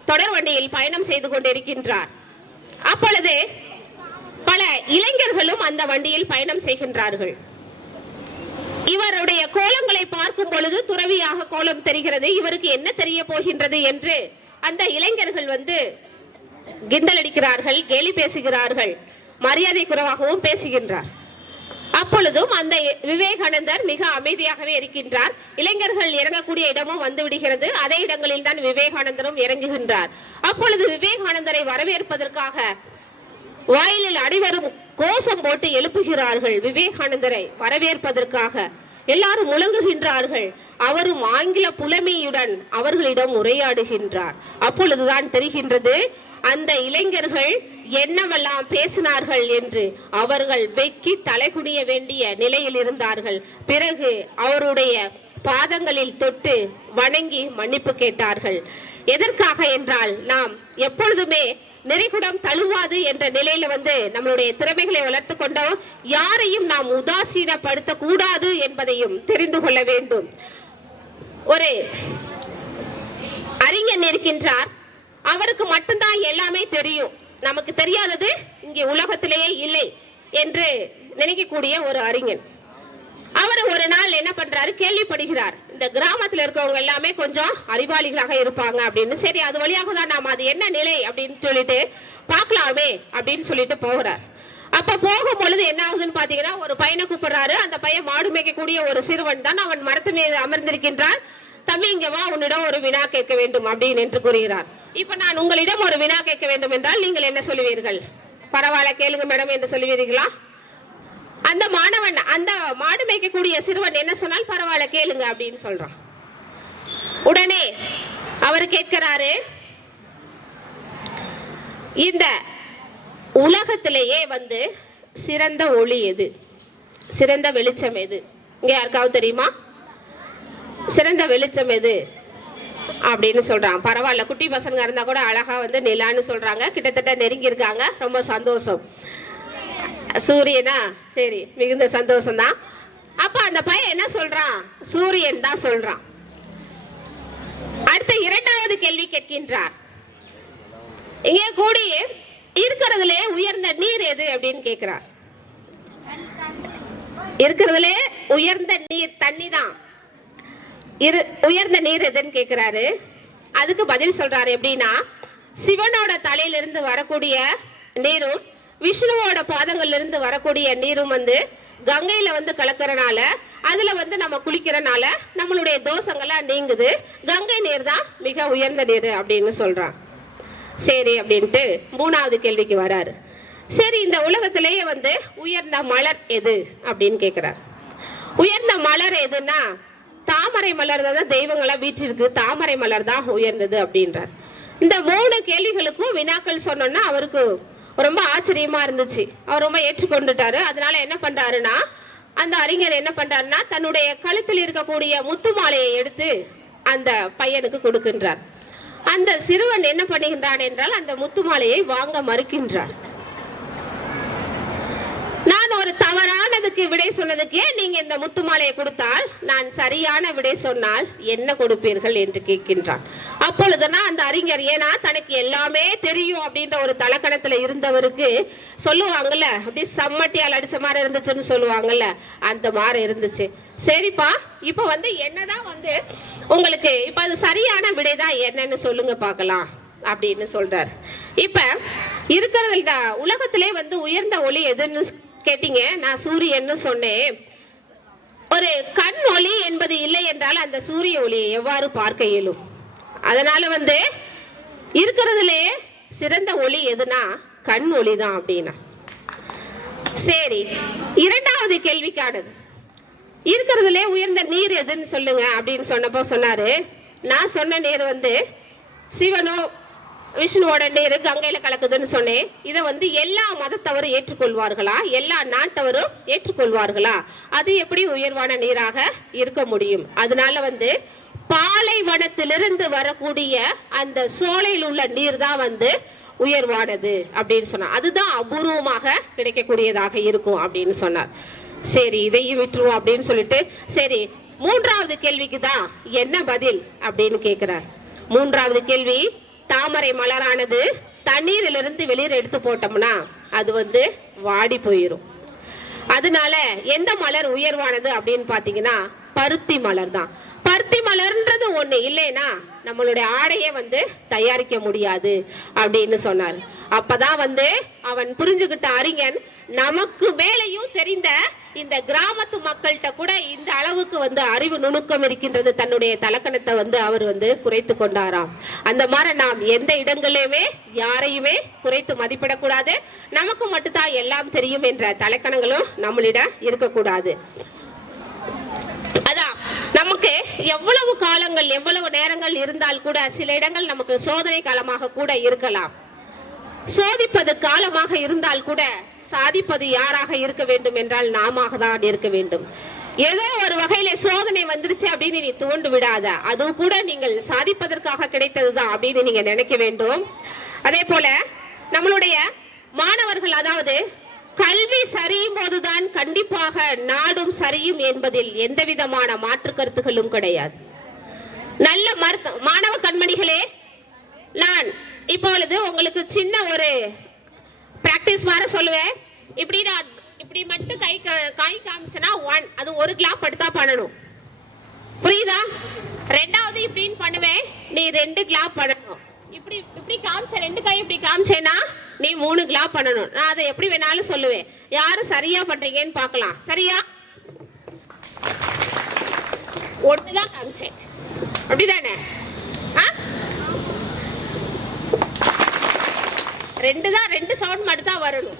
தொடர் வண்டியில் பயணம் செய்து கொண்டிருக்கின்றார். அப்பொழுது பல இளைஞர்களும் அந்த வண்டியில் பயணம் செய்கின்றார்கள். பொழுது துறவியாக கோலம் தெரிகிறது, இவருக்கு என்ன தெரிய போகின்றது என்று அந்த இளைஞர்கள் வந்து கிண்டல் அடிக்கிறார்கள், கேலி பேசுகிறார்கள், மரியாதை குறைவாகவும் பேசுகின்றார். அப்பொழுதும் அந்த விவேகானந்தர் மிக அமைதியாகவே இருக்கின்றார். இளைஞர்கள் இறங்கக்கூடிய இடமும் வந்து விடுகிறது. அதே இடங்களில் தான் விவேகானந்தரும் இறங்குகின்றார். அப்பொழுது விவேகானந்தரை வரவேற்பதற்காக வாயிலில் அனைவரும் கோஷம் போட்டு எழுப்புகிறார்கள். விவேகானந்தரை வரவேற்பதற்காக எல்லாரும் முழங்குகின்றார்கள். அவரும் ஆங்கில புலமையுடன் அவர்களிடம் உரையாடுகின்றார். அப்பொழுதுதான் தெரிகின்றது அந்த இளைஞர்கள் என்னவெல்லாம் பேசினார்கள் என்று. அவர்கள் வெக்கி தலைகுனிய வேண்டிய நிலையில் இருந்தார்கள். பிறகு அவருடைய பாதங்களில் தொட்டு வணங்கி மன்னிப்பு கேட்டார்கள். எதற்காக என்றால், நாம் எப்பொழுதுமே நெறிகுடம் தழுவாது என்ற நிலையில வந்து நம்மளுடைய திறமைகளை வளர்த்து கொண்டோம். யாரையும் நாம் உதாசீனப்படுத்த கூடாது என்பதையும் தெரிந்து கொள்ள வேண்டும். ஒரு அறிஞர் இருக்கின்றார். அவருக்கு மட்டும்தான் எல்லாமே தெரியும், நமக்கு தெரியாதது இங்கே உலகத்திலேயே இல்லை என்று நினைக்கக்கூடிய ஒரு அறிஞர். அவர் ஒரு நாள் என்ன பண்றாரு, கேள்விப்படுகிறார், இந்த கிராமத்தில் இருக்கிறவங்க எல்லாமே கொஞ்சம் அறிவாளிகளாக இருப்பாங்க அப்படின்னு. சரி, அது வழியாக தான் நாம் அது என்ன நிலை அப்படின்னு சொல்லிட்டு பார்க்கலாமே அப்படின்னு சொல்லிட்டு போகிறார். அப்ப போகும் பொழுது என்ன ஆகுதுன்னு பாத்தீங்கன்னா, ஒரு பையனை கூப்பிடுறாரு. அந்த பையன் மாடு மேய்க்கக்கூடிய ஒரு சிறுவன் தான். அவன் மரத்து மீது அமர்ந்திருக்கின்றான். தம்பி, இங்க வா, உன்னிடம் ஒரு வினா கேட்க வேண்டும் அப்படின்னு என்று கூறுகிறார். இப்ப நான் உங்களிடம் ஒரு வினா கேட்க வேண்டும் என்றால் நீங்கள் என்ன சொல்லுவீர்கள்? பரவாயில்ல, கேளுங்க மேடம் என்று சொல்லுவீர்களா? அந்த மாணவன், அந்த மாடு மேய்க்கக்கூடிய சிறுவன் என்ன சொன்னால் பரவாயில்ல கேளுங்க அப்படின்னு சொல்றான். உடனே அவர் கேட்கிறாரு, இந்த உலகத்திலேயே வந்து சிறந்த ஒளி எது, சிறந்த வெளிச்சம் எது? இங்க யாருக்காவது தெரியுமா? சிறந்த வெளிச்சம் எது அப்படின்னு சொல்றான். பரவாயில்ல, குட்டி பசங்க இருந்தா கூட அழகா வந்து நிலான்னு சொல்றாங்க. கிட்டத்தட்ட நெருங்கி இருக்காங்க. ரொம்ப சந்தோஷம். சூரியனா? சரி, மிகுந்த சந்தோஷம் தான். அப்ப அந்த பையன் என்ன சொல்றான்? சூரியன் தான் சொல்றான். அடுத்த இரண்டாவது கேள்வி கேட்கின்றார். இங்கே கூடி இருக்கிறதுலே உயர்ந்த நீர் எது அப்படின்னு கேட்கிறார். இருக்கிறதுலே உயர்ந்த நீர் தண்ணி தான். உயர்ந்த நீர் எதுன்னு கேட்கிறாரு. அதுக்கு பதில் சொல்றாரு எப்படின்னா, சிவனோட தலையிலிருந்து வரக்கூடிய நீரும் விஷ்ணுவோட பாதங்கள்ல இருந்து வரக்கூடிய நீரும் வந்து கங்கையில வந்து கலக்கிறனால, அதுல வந்து நம்ம குளிக்கிறனால நம்மளுடைய தோஷங்கள்லாம் நீங்குது. கங்கை நீர் தான் மிக உயர்ந்த நீர் அப்படின்னு சொல்றான். சரி அப்படின்ட்டு மூணாவது கேள்விக்கு வராரு. சரி, இந்த உலகத்திலேயே வந்து உயர்ந்த மலர் எது அப்படின்னு கேட்கிறார். உயர்ந்த மலர் எதுன்னா தாமரை மலர் தான். தெய்வங்களா வீற்றிருக்கு, தாமரை மலர் தான் உயர்ந்தது அப்படின்றார். இந்த மூணு கேள்விகளுக்கும் வினாக்கள் சொன்னோன்னா அவருக்கு ரொம்ப ஆச்சரியமா இருந்துச்சு. அவர் ரொம்ப ஏற்றுக்கொண்டுட்டாரு. அதனால என்ன பண்றாருன்னா, அந்த அறிஞர் என்ன பண்றாருன்னா, தன்னுடைய கழுத்தில் இருக்கக்கூடிய முத்து மாலையை எடுத்து அந்த பையனுக்கு கொடுக்கின்றார். அந்த சிறுவன் என்ன பண்ணுகின்றான் என்றால், அந்த முத்து மாலையை வாங்க மறுக்கின்றார். நான் ஒரு தவறானதுக்கு விடை சொன்னதுக்கு நீங்க இந்த முத்து மாலையை கொடுத்தால், நான் சரியான விடை சொன்னால் என்ன கொடுப்பீர்கள் என்று கேட்கின்றான். அப்பொழுதுதான் அந்த அறிஞர், ஏன்னா தனக்கு எல்லாமே தெரியும் அப்படின்ற ஒரு தலக்கணத்துல இருந்தவருக்கு சொல்லுவாங்கல்ல, அப்படி சம்மட்டியால் அடிச்ச மாதிரி இருந்துச்சுன்னு சொல்லுவாங்கல்ல, அந்த மாதிரி இருந்துச்சு. சரிப்பா, இப்ப வந்து என்னதான் வந்து உங்களுக்கு இப்ப அது சரியான விடைதான் என்னன்னு சொல்லுங்க பார்க்கலாம் அப்படின்னு சொல்றாரு. இப்ப இருக்கிறதுல உலகத்திலே வந்து உயர்ந்த ஒளி எதுன்னு கேட்டீங்க. நான் சூரியன்னு சொன்னேன். ஒரு கண் ஒளி என்பது இல்லை என்றால் அந்த சூரிய ஒளியை எவ்வாறு பார்க்க இயலும்? அதனால வந்து இருக்கிறதுலே சிறந்த ஒளி எதுனா கண் ஒளி தான் அப்படின்னா. சரி, இரண்டாவது கேள்விக்கானது, இருக்கிறதுலே உயர்ந்த நீர் எதுன்னு சொல்லுங்க அப்படின்னு சொன்னப்போ சொன்னாரு, நான் சொன்ன நீர் வந்து சிவனோ விஷ்ணுவோட நீர் கங்கையில கலக்குதுன்னு சொன்னேன். இதை வந்து எல்லா மதத்தவரும் ஏற்றுக்கொள்வார்களா? எல்லா நாட்டவரும் ஏற்றுக்கொள்வார்களா? அது எப்படி உயர்வான நீராக இருக்க முடியும்? அதனால வந்து பாலைவனத்திலிருந்து வரக்கூடிய அந்த சோலையில் உள்ள நீர் தான் வந்து உயர்வானது அப்படின்னு சொன்னார். அதுதான் அபூர்வமாக கிடைக்கக்கூடியதாக இருக்கும் அப்படின்னு சொன்னார். சரி, இதையும் விட்டுருவோம் அப்படின்னு சொல்லிட்டு, சரி மூன்றாவது கேள்விக்கு தான் என்ன பதில் அப்படின்னு கேட்கிறார். மூன்றாவது கேள்வி, தாமரை மலரானது தண்ணீரிலிருந்து வெளியே எடுத்து போட்டோம்னா அது வந்து வாடி போயிடும். அதனால எந்த மலர் உயர்வானது அப்படின்னு பாத்தீங்கன்னா பருத்தி மலர் தான். பருத்தி மலர்ன்றது ஒண்ணு இல்லைன்னா நம்மளுடைய ஆடையே தயாரிக்க முடியாது அப்படின்னு சொன்னார். அப்பதான் அவன் புரிஞ்சுக்கிட்ட அறிஞன், நமக்கு மேலையும் தெரிந்த இந்த கிராமத்து மக்கள்கிட்ட கூட இந்த அளவுக்கு அறிவு நுணுக்கம் இருக்கின்றது, தன்னுடைய தலக்கணத்தை அவர் குறைத்து கொண்டாராம். அந்த மாதிரி நாம் எந்த இடங்களிலுமே யாரையுமே குறைத்து மதிப்பிடக்கூடாது. நமக்கு மட்டும்தான் எல்லாம் தெரியும் என்ற தலக்கணங்களும் நம்மளிடம் இருக்கக்கூடாது. அதான் நமக்கு எவ்வளவு காலங்கள் எவ்வளவு நேரங்கள் இருந்தால் கூட சில இடங்கள் நமக்கு சோதனை காலமாக கூட இருக்கலாம். சோதிப்பது காலமாக இருந்தால் கூட சாதிப்பது யாராக இருக்க வேண்டும் என்றால் நாம தான் இருக்க வேண்டும். ஏதோ ஒரு வகையில சோதனை வந்துருச்சு அப்படின்னு நீ தோண்டு விடாத, அது கூட நீங்கள் சாதிப்பதற்காக கிடைத்ததுதான் அப்படின்னு நீங்க நினைக்க வேண்டும். அதே போல நம்மளுடைய மாணவர்கள், அதாவது கல்வி சரியும் போதுதான் கண்டிப்பாக நாடும் சரியும் என்பதில் எந்த விதமான மாற்று கருத்துகளும் கிடையாது. நல்ல மாணவ கண்மணிகளே, நான் இப்பொழுது உங்களுக்கு சின்ன ஒரு பிராக்டிஸ் மாதிரி சொல்லுவேன். இப்படி மட்டும் கை காமிச்சனா 1, அது ஒரு கிளாப் எடுத்தா பண்ணணும், புரியுதா? ரெண்டாவது இப்படின்னு பண்ணுவேன், நீ 2 கிளாப் பண்ணணும். இப்படி காமிச்ச 2 கை இப்படி காமிச்சேனா நீ 3 கிளாப் பண்ணணும். நான் அதை எப்படி வேணாலும் சொல்லுவேன். யாரு சரியா பண்றீங்கன்னு பார்க்கலாம். சரியா? 1 தான் காமிச்சேன், அப்படிதானே? 2 தான், 2 சவுண்ட் மட்டும் தான் வரணும்.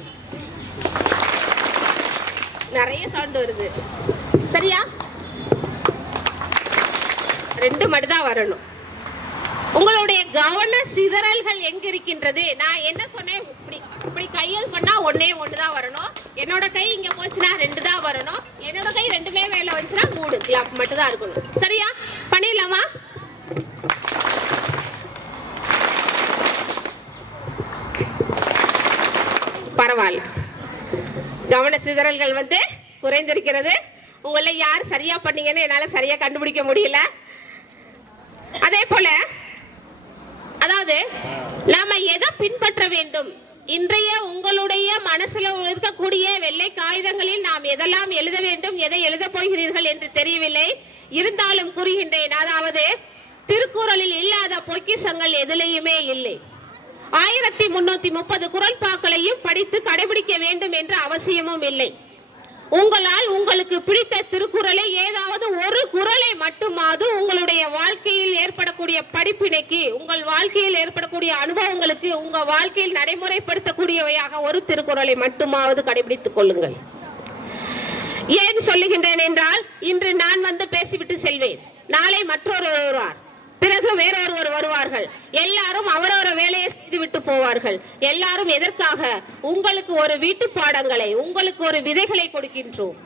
நிறைய சவுண்ட் வருது. சரியா? 2 மட்டும் தான் வரணும். உங்களுடைய கவன சிதறல்கள் எங்க இருக்கின்றது? நான் என்ன சொன்னேன், இப்படி கையில் பண்ணா 1 தான் வரணும். என்னோட கை இங்க போச்சுன்னா 2 தான் வரணும். என்னோட கை 2மே மேல வந்துச்சுன்னா 3 கிளாப் மட்டும் தான் இருக்கணும். சரியா? பண்ணிடலாமா? பரவாயில்ல, கவன சிதறல்கள் குறைந்திருக்கிறது. உங்கள யார் சரியா பண்ணீங்கன்னு என்னால சரியா கண்டுபிடிக்க முடியல. அதே போல அதாவது நாம எதை பின்பற்ற வேண்டும்? இன்றைய உங்களுடைய மனசுல இருக்கக்கூடிய வெள்ளை காகிதங்களில் நாம் எதெல்லாம் எழுத வேண்டும், எதை எழுத போகிறீர்கள் என்று தெரியவில்லை. இருந்தாலும் கூறுகின்றேன், அதாவது திருக்குறளில் இல்லாத பொக்கிஷங்கள் எதிலையுமே இல்லை. 1330 குறள்பாக்களையும் படித்து கடைபிடிக்க வேண்டும் என்ற அவசியமும் இல்லை. உங்களால் உங்களுக்கு பிடித்த திருக்குறளை ஏதாவது ஒரு குறளை மட்டுமாவது உங்களுடைய வாழ்க்கையில் ஏற்படக்கூடிய படிப்பினைக்கு, உங்கள் வாழ்க்கையில் ஏற்படக்கூடிய அனுபவங்களுக்கு, உங்க வாழ்க்கையில் நடைமுறைப்படுத்தக்கூடியவையாக ஒரு திருக்குறளை மட்டுமாவது கடைபிடித்துக் கொள்ளுங்கள். ஏன் சொல்லுகின்றேன் என்றால், இன்று நான் பேசிவிட்டு செல்வேன், நாளை மற்றொரு வருவார், பிறகு வேறொருவர் வருவார்கள். எல்லாரும் அவரவர வேலையை செய்துவிட்டு போவார்கள். எல்லாரும் எதற்காக? உங்களுக்கு ஒரு வீட்டு பாடங்களை, உங்களுக்கு ஒரு விதைகளை கொடுக்கின்றோம்.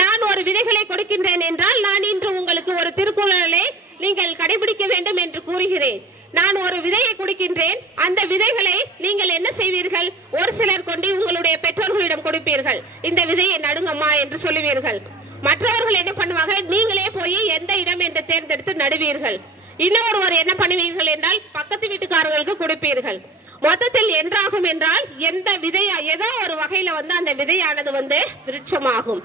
நான் ஒரு விதைகளை கொடுக்கின்றேன் என்றால், நான் இன்று உங்களுக்கு ஒரு திருக்குறளை நீங்கள் கடைபிடிக்க வேண்டும் என்று கூறுகிறேன். நான் ஒரு விதையை கொடுக்கின்றேன். அந்த விதைகளை நீங்கள் என்ன செய்வீர்கள்? ஒரு சிலர் கொண்டு உங்களுடைய பெற்றோர்களிடம் கொடுப்பீர்கள். இந்த விதையை நடுங்கம்மா என்று சொல்லுவீர்கள். மற்றவர்கள் என்ன பண்ணுவாங்க? நீங்களே போய் எந்த இடம் என்று தேர்ந்தெடுத்து நடுவீர்கள். இன்னொருவர் என்ன பண்ணுவீர்கள் என்றால், பக்கத்து வீட்டுக்காரர்களுக்கு கொடுப்பீர்கள். மொத்தத்தில் என்றாகும் என்றால், எந்த விதையா ஏதோ ஒரு வகையில அந்த விதையானது விருட்சமாகும்.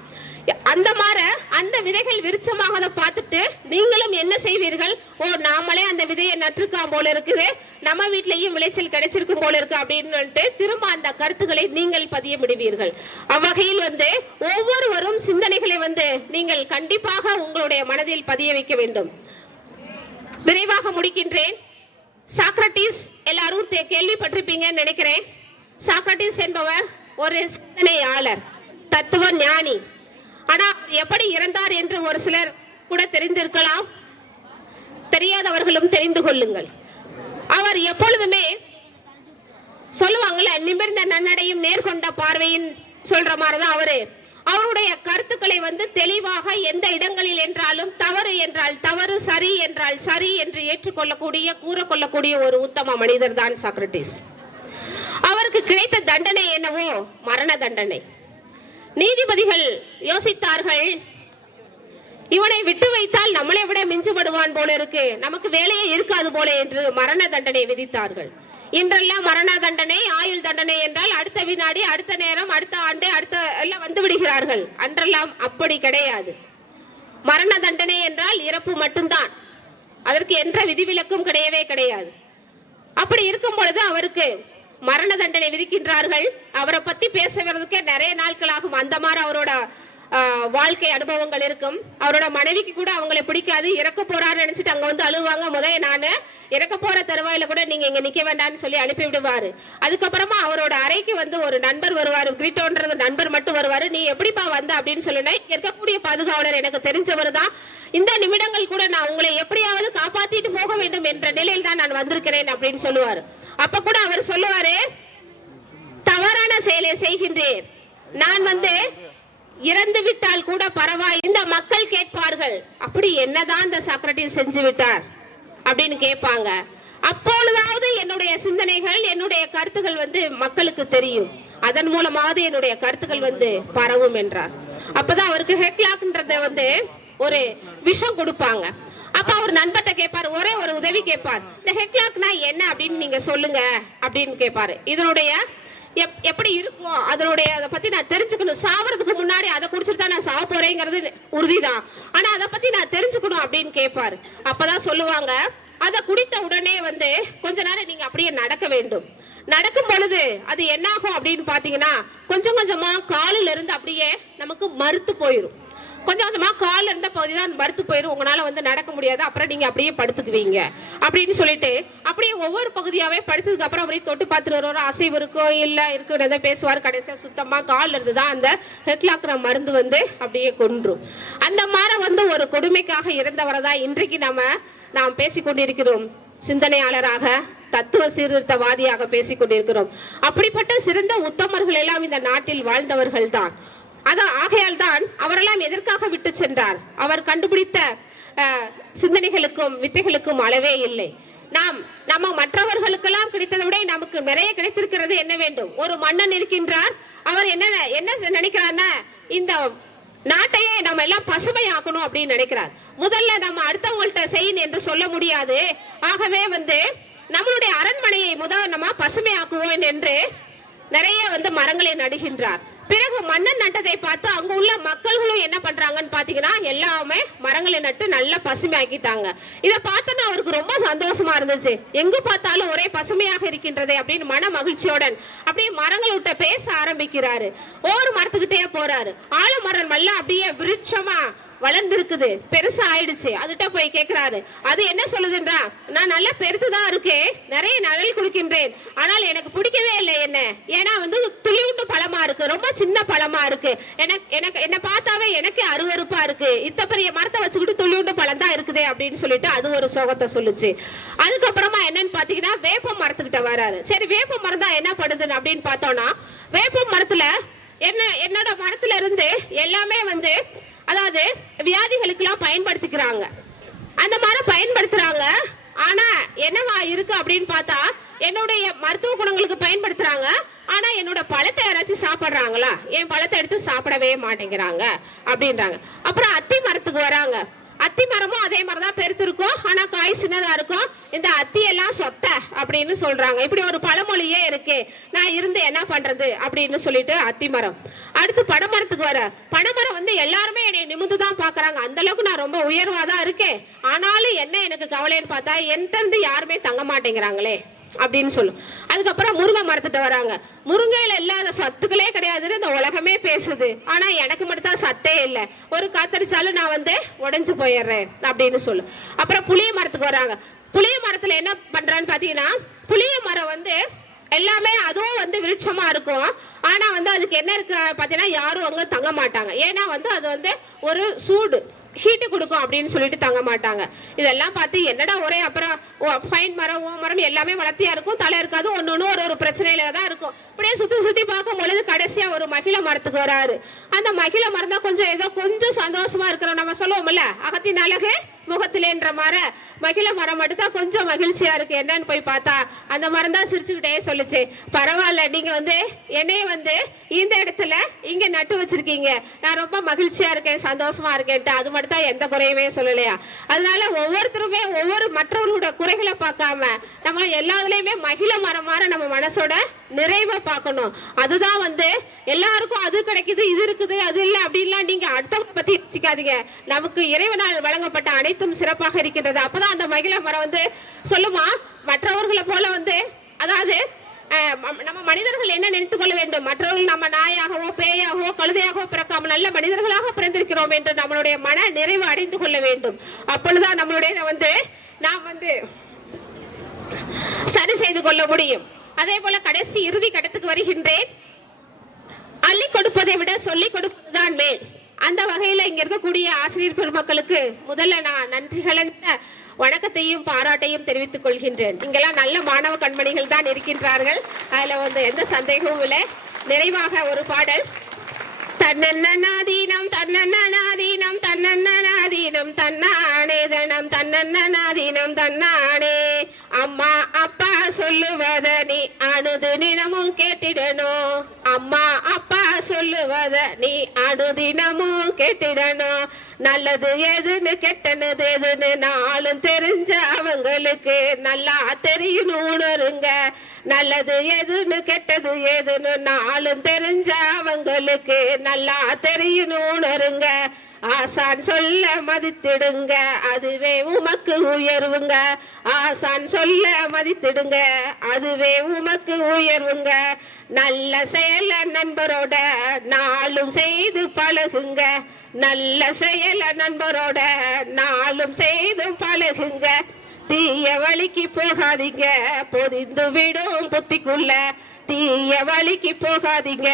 அந்த விதைகள் விருட்சமாக பார்த்துட்டு நீங்களும் என்ன செய்வீர்கள்? ஓ, நாமளே அந்த விதையை நட்டிருக்காம் போல இருக்குது, நம்ம வீட்லயும் விளைச்சல் கிடைச்சிருக்கும் போல இருக்கு அப்படின்னு திரும்ப அந்த கருத்துக்களை நீங்கள் பதிய விடுவீர்கள். அவ்வகையில் ஒவ்வொருவரும் சிந்தனைகளை நீங்கள் கண்டிப்பாக உங்களுடைய மனதில் பதிய வைக்க வேண்டும். விரைவாக முடிக்கின்றேன். சாக்ரட்டிஸ் எல்லாரும் கேள்விப்பட்டிருப்பீங்கன்னு நினைக்கிறேன். சாக்ரட்டிஸ் என்பவர் ஒரு சிந்தனையாளர், தத்துவ ஞானி. ஆனா எப்படி இறந்தார் என்று ஒரு சிலர் கூட தெரிந்திருக்கலாம். தெரியாதவர்களும் தெரிந்து கொள்ளுங்கள். அவர் எப்பொழுதுமே சொல்லுவாங்கல்ல, நிமிர்ந்த நன்னடையும் நேர்கொண்ட பார்வையின் சொல்ற மாதிரிதான் அவருடைய கருத்துக்களை தெளிவாக எந்த இடங்களில் என்றாலும் தவறு என்றால் தவறு, சரி என்றால் சரி என்று ஏற்றுக்கொள்ளக்கூடிய, கூறக்கொள்ளக்கூடிய ஒரு உத்தம மனிதர் தான் சாக்ரட்டிஸ். அவருக்கு கிடைத்த தண்டனை என்னவோ மரண தண்டனை. நீதிபதிகள் யோசித்தார்கள், இவனை விட்டு வைத்தால் நம்மளை விட மிஞ்சுபடுவான் போல இருக்கு, நமக்கு வேலையே இருக்காது போல என்று மரண தண்டனை விதித்தார்கள். இன்றெல்லாம் மரண தண்டனை, ஆயுள் தண்டனை என்றால் அடுத்த வினாடி, அடுத்த நேரம், அடுத்த ஆண்டு, அடுத்த எல்லாம் வந்து விடுகிறார்கள். அன்றெல்லாம் அப்படி கிடையாது. மரண தண்டனை என்றால் இறப்பு மட்டும்தான். அதற்கு எந்த விதிவிலக்கும் கிடையவே கிடையாது. அப்படி இருக்கும் பொழுது அவருக்கு மரண தண்டனை விதிக்கின்றார்கள். அவரை பத்தி பேசுறதுக்கே நிறைய நாட்கள் ஆகும். அந்த மாதிரி அவரோட வாழ்க்கை அனுபவங்கள் இருக்கும். அவரோட மனைவிக்கு கூட அவங்களை பிடிக்காது. இறக்க போறாரு நினைச்சிட்டு அங்க வந்து அழுவாங்க. முதல்ல நானு இறக்க போற தருவாயில கூட நீங்க இங்க நிக்க வேண்டாம்னு சொல்லி அனுப்பி விடுவாரு. அதுக்கப்புறமா அவரோட அறைக்கு வந்து ஒரு நண்பர் வருவாரு. கிரீட்டோன்றது நண்பர் மட்டும் வருவாரு. நீ எப்படிப்பா வந்த அப்படின்னு சொல்லுனா, இருக்கக்கூடிய பாதுகாவலர் எனக்கு தெரிஞ்சவர் தான். இந்த நிமிடங்கள் கூட நான் உங்களை எப்படியாவது காப்பாத்திட்டு போக வேண்டும் என்ற நிலையில் தான் நான் வந்திருக்கிறேன் அப்படின்னு சொல்லுவாரு. அப்ப கூட அவர் சொல்லுவாரு, தவறான செயலை செய்கின்றேன், நான் வந்து இறந்து விட்டால் கூட பரவாயில்லை, இந்த மக்கள் கேட்பார்கள், அப்படி என்னதான் இந்த சாக்ரட்டிஸ் செஞ்சு விட்டார் அப்படின்னு கேட்பாங்க. அப்பொழுதாவது என்னுடைய சிந்தனைகள், என்னுடைய கருத்துக்கள் வந்து மக்களுக்கு தெரியும். அதன் மூலமாவது என்னுடைய கருத்துக்கள் வந்து பரவும் என்றார். அப்பதான் அவருக்கு ஹெக்லாக்ன்றத வந்து ஒரு விஷம் கொடுப்பாங்க. அப்ப அவர் நண்பர்கிட்ட கேட்பாரு, ஒரே ஒரு உதவி கேட்பார், இந்த ஹெக்லாக்னா என்ன அப்படின்னு நீங்க சொல்லுங்க அப்படின்னு கேட்பாரு. இதனுடைய எப்படி இருக்கும் அதனுடைய அதை பத்தி நான் தெரிஞ்சுக்கணும். சாவறதுக்கு முன்னாடி அதை குடிச்சிட்டு தான் நான் சாவ போறேங்கிறது உறுதிதான், ஆனா அதை பத்தி நான் தெரிஞ்சுக்கணும் அப்படின்னு கேட்பாரு. அப்பதான் சொல்லுவாங்க, அதை குடித்த உடனே வந்து கொஞ்ச நேரம் நீங்க அப்படியே நடக்க வேண்டும். நடக்கும் பொழுது அது என்னாகும் அப்படின்னு பாத்தீங்கன்னா, கொஞ்சம் கொஞ்சமா காலில் இருந்து அப்படியே நமக்கு மறுத்து போயிடும். கொஞ்சம் கொஞ்சமா காலில் இருந்த பகுதி தான் மறுத்து போயிடும். உங்களால வந்து நடக்க முடியாது. அப்புறம் நீங்க அப்படியே படுத்துக்குவீங்க அப்படின்னு சொல்லிட்டு அப்படியே ஒவ்வொரு பகுதியாவே படுத்ததுக்கு அப்புறம் அப்படியே தொட்டு பார்த்துட்டு வருவார். அசைவு இருக்கும் இல்ல இருக்குறத பேசுவார். கடைசியா சுத்தமா காலில் இருந்து தான் அந்த ஹெக்லாக்ர மருந்து வந்து அப்படியே கொன்றும். அந்த மாதிரி வந்து ஒரு கொடுமைக்காக இருந்தவரை தான் இன்றைக்கு நாம் பேசிக்கொண்டிருக்கிறோம். சிந்தனையாளராக, தத்துவ சீர்திருத்தவாதியாக பேசிக்கொண்டிருக்கிறோம். அப்படிப்பட்ட சிறந்த உத்தமர்கள் எல்லாம் இந்த நாட்டில் வாழ்ந்தவர்கள் தான். ஆகையால் தான் அவரெல்லாம் எதற்காக விட்டு சென்றார்? அவர் கண்டுபிடித்த சிந்தனைகளுக்கும் வித்தைகளுக்கும் அளவே இல்லை. நம்ம மற்றவர்களுக்கெல்லாம் கிடைத்ததை விட நமக்கு நிறைய கிடைத்திருக்கிறது. என்ன வேண்டும்? ஒரு மன்னன் இருக்கின்றார். அவர் என்ன நினைக்கிறார்னா, இந்த நாட்டையே நம்ம எல்லாம் பசுமையாக்கணும் அப்படின்னு நினைக்கிறார். முதல்ல நம்ம அடுத்தவங்கள்ட்ட செய்யணும் என்று சொல்ல முடியாது. ஆகவே வந்து நம்மளுடைய அரண்மனையை முதல் நம்ம பசுமையாக்குவோம் என்று நிறைய வந்து மரங்களை நடுகின்றார். பிறகு மன்னன் நட்டதை பார்த்து அங்க உள்ள மக்கள்களும் என்ன பண்றாங்கன்னு பாத்தீங்கன்னா, எல்லாமே மரங்களை நட்டு நல்லா பசுமையாக்கிட்டாங்க. இதை பார்த்தோன்னா அவருக்கு ரொம்ப சந்தோஷமா இருந்துச்சு. எங்கு பார்த்தாலும் ஒரே பசுமையாக இருக்கின்றதே அப்படின்னு மன மகிழ்ச்சியுடன் அப்படியே மரங்கள்கிட்ட பேச ஆரம்பிக்கிறாரு. ஒவ்வொரு மரத்துக்கிட்டே போறாரு. ஆலமரம் எல்லாம் அப்படியே விருட்சமா வளர்ந்துருக்குது, பெருசா ஆயிடுச்சு. அதுகிட்ட போய் கேட்கிறாரு. அது என்ன சொல்லுதுன்றா, நான் நல்ல பெருத்துதான் இருக்கேன், நிறைய நிழல் கொடுக்கின்றேன், ஆனால் எனக்கு பிடிக்கவே இல்லை. ஏன்னா வந்து துளிவுண்டு பழமா இருக்கு, ரொம்ப சின்ன பழமா இருக்கு. என்ன பார்த்தாவே எனக்கு அருவருப்பா இருக்கு. இத்த பெரிய மரத்தை வச்சுக்கிட்டு துளிவுண்டு பழம் தான் இருக்குதே அப்படின்னு சொல்லிட்டு அது ஒரு சோகத்தை சொல்லுச்சு. அதுக்கப்புறமா என்னன்னு பாத்தீங்கன்னா, வேப்ப மரத்துக்கிட்ட வராரு. சரி, வேப்ப மரம் தான் என்ன பண்ணுதுன்னு அப்படின்னு பார்த்தோம்னா, வேப்ப மரத்துல என்னோட மரத்துல இருந்து எல்லாமே வந்து அதாவது வியாதிகளுக்கு எல்லாம் பயன்படுத்திக்கிறாங்க. அந்த மாதிரி பயன்படுத்துறாங்க. ஆனா என்னவா இருக்கு அப்படின்னு பார்த்தா, என்னுடைய மருத்துவ குணங்களுக்கு பயன்படுத்துறாங்க. ஆனா என்னோட பழத்தை யாராச்சும் சாப்பிடுறாங்களா? என் பழத்தை எடுத்து சாப்பிடவே மாட்டேங்கிறாங்க அப்படின்றாங்க. அப்புறம் அத்தி மரத்துக்கு வராங்க. அத்தி மரமும் அதே மாதிரிதான் பெருத்து இருக்கும், ஆனா காய் சின்னதா இருக்கும். இந்த அத்தி எல்லாம் சொத்த அப்படின்னு சொல்றாங்க. இப்படி ஒரு பழமொழியே இருக்கு. நான் இருந்து என்ன பண்றது அப்படின்னு சொல்லிட்டு அத்தி மரம். அடுத்து பனைமரத்துக்கு வர. பனைமரம் வந்து எல்லாருமே என்னை நிமிந்து தான் பாக்குறாங்க. அந்த அளவுக்கு நான் ரொம்ப உயர்வாதான் இருக்கேன். ஆனாலும் என்ன எனக்கு கவலைன்னு பார்த்தா, என்கிட்ட இருந்து யாருமே தங்க மாட்டேங்கிறாங்களே அப்படின்னு சொல்லும். அதுக்கப்புறம் முருங்கை மரத்துட்டு வராங்க. முருங்கையில இல்லாத சத்துக்களே கிடையாதுன்னு இந்த உலகமே பேசுது. ஆனா எனக்கு மட்டும் தான் சத்தே இல்லை. ஒரு காத்தடிச்சாலும் நான் வந்து உடைஞ்சு போயிடுறேன் அப்படின்னு சொல்லு. அப்புறம் புளிய மரத்துக்கு வராங்க. புளிய மரத்துல என்ன பண்றான்னு பாத்தீங்கன்னா, புளிய மரம் வந்து எல்லாமே அதுவும் வந்து விருட்சமா இருக்கும். ஆனா வந்து அதுக்கு என்ன இருக்கு பாத்தீங்கன்னா, யாரும் அங்க தங்க மாட்டாங்க. ஏன்னா வந்து அது வந்து ஒரு சூடு ஹீட்டு கொடுக்கும் அப்படின்னு சொல்லிட்டு தங்க மாட்டாங்க. இதெல்லாம் பார்த்து என்னடா ஒரே அப்புறம் பைன் மரம், ஓ மரம் எல்லாமே வளர்த்தியா இருக்கும், தலை இருக்காது, ஒன்னொன்னு ஒரு பிரச்சனையில தான் இருக்கும். இப்படியே சுத்தி பார்க்கும் பொழுது கடைசியா ஒரு மகிழ மரத்துக்கு வராரு. அந்த மகிழ மரம் தான் கொஞ்சம் ஏதோ கொஞ்சம் சந்தோஷமா இருக்கிறோம். நம்ம சொல்லுவோம்ல, அகத்தின் அழகு முகத்திலேன்ற மாதிரி மகிழ மரம் மட்டும் தான் கொஞ்சம் மகிழ்ச்சியா இருக்கு. என்னன்னு போய் பார்த்தா அந்த மரம் தான் சிரிச்சுக்கிட்டே சொல்லுச்சு, பரவாயில்ல, நீங்க வந்து என்னைய வந்து இந்த இடத்துல இங்க நட்டு வச்சிருக்கீங்க, நான் ரொம்ப மகிழ்ச்சியா இருக்கேன், சந்தோஷமா இருக்கேன்ட்டு. அது மட்டும் தான் எந்த குறையுமே சொல்லலையா. அதனால ஒவ்வொருத்தருமே ஒவ்வொரு மற்றவர்களோட குறைகளை பார்க்காம நம்ம எல்லாத்துலயுமே மகிழ மரமாற நம்ம மனசோட நிறைவை பார்க்கணும். அதுதான் வந்து எல்லாருக்கும் அது கிடைக்குது, இது இருக்குது, அது இல்லை அப்படின்லாம் நீங்க அடுத்தவங்க பத்தி யோசிக்காதீங்க. நமக்கு இறைவனால் வழங்கப்பட்ட அனைத்தும் சிறப்பாக இருக்கின்றது. அப்பதான் அந்த மகிழ மரம் வந்து சொல்லுமா, மற்றவர்களை போல வந்து, அதாவது நம்ம மனிதர்கள் என்ன நினைத்துக் கொள்ள வேண்டும், மற்றவர்கள் நம்ம நாயாகவோ பேயாகவோ கழுதையாகவோ பிறக்காம நல்ல மனிதர்களாக பிறந்திருக்கிறோம் என்று நம்மளுடைய மன நிறைவு அடைந்து கொள்ள வேண்டும். அப்பொழுதுதான் நம்மளுடைய வந்து நாம் வந்து சரி செய்து கொள்ள முடியும். அதே போல கடைசி இறுதி கட்டத்துக்கு வருகின்றேன். அள்ளி கொடுப்பதை விட சொல்லி கொடுப்பதுதான் மேல். அந்த வகையில இங்க இருக்கக்கூடிய ஆசிரியர் பெருமக்களுக்கு முதல்ல நான் நன்றி கலந்த வணக்கத்தையும் பாராட்டையும் தெரிவித்துக் கொள்கின்றேன். இங்கெல்லாம் நல்ல மாணவ கண்மணிகள் தான் இருக்கின்றார்கள், அதுல வந்து எந்த சந்தேகமும் இல்லை. நிறைவாக ஒரு பாடல். தன்னன்னாதீனம் தன்னன்னாதீனம் தன்னன்னாதீனம் தன்னானே தனம் தன்னன்னாதீனம் தன்னானே. அம்மா அப்பா சொல்லுவத நீ அனுதினமும் கேட்டிடணும், அம்மா அப்பா சொல்லுவத நீ அனுதினமும் கேட்டிடணும். நல்லது எதுன்னு கெட்டனது எதுன்னு நாளும் தெரிஞ்ச அவங்களுக்கு நல்லா தெரியணும் உணருங்க. நல்லது எதுன்னு கெட்டது எதுன்னு நாளும் தெரிஞ்ச அவங்களுக்கு நல்லா தெரியணும் உணருங்க. ஆசான் சொல்ல மதித்திடுங்க, அதுவே உமக்கு உயர்வுங்க. ஆசான் சொல்ல மதித்திடுங்க, அதுவே உமக்கு உயர்வுங்க. நல்ல செயல நண்பரோட நாளும் செய்து பழகுங்க, நல்ல செயல நண்பரோட நாளும் செய்து பழகுங்க. தீய வழிக்கு போகாதீங்க, பொதிந்து விடும் புத்திக்குள்ள. தீய வழிக்கு போகாதீங்க,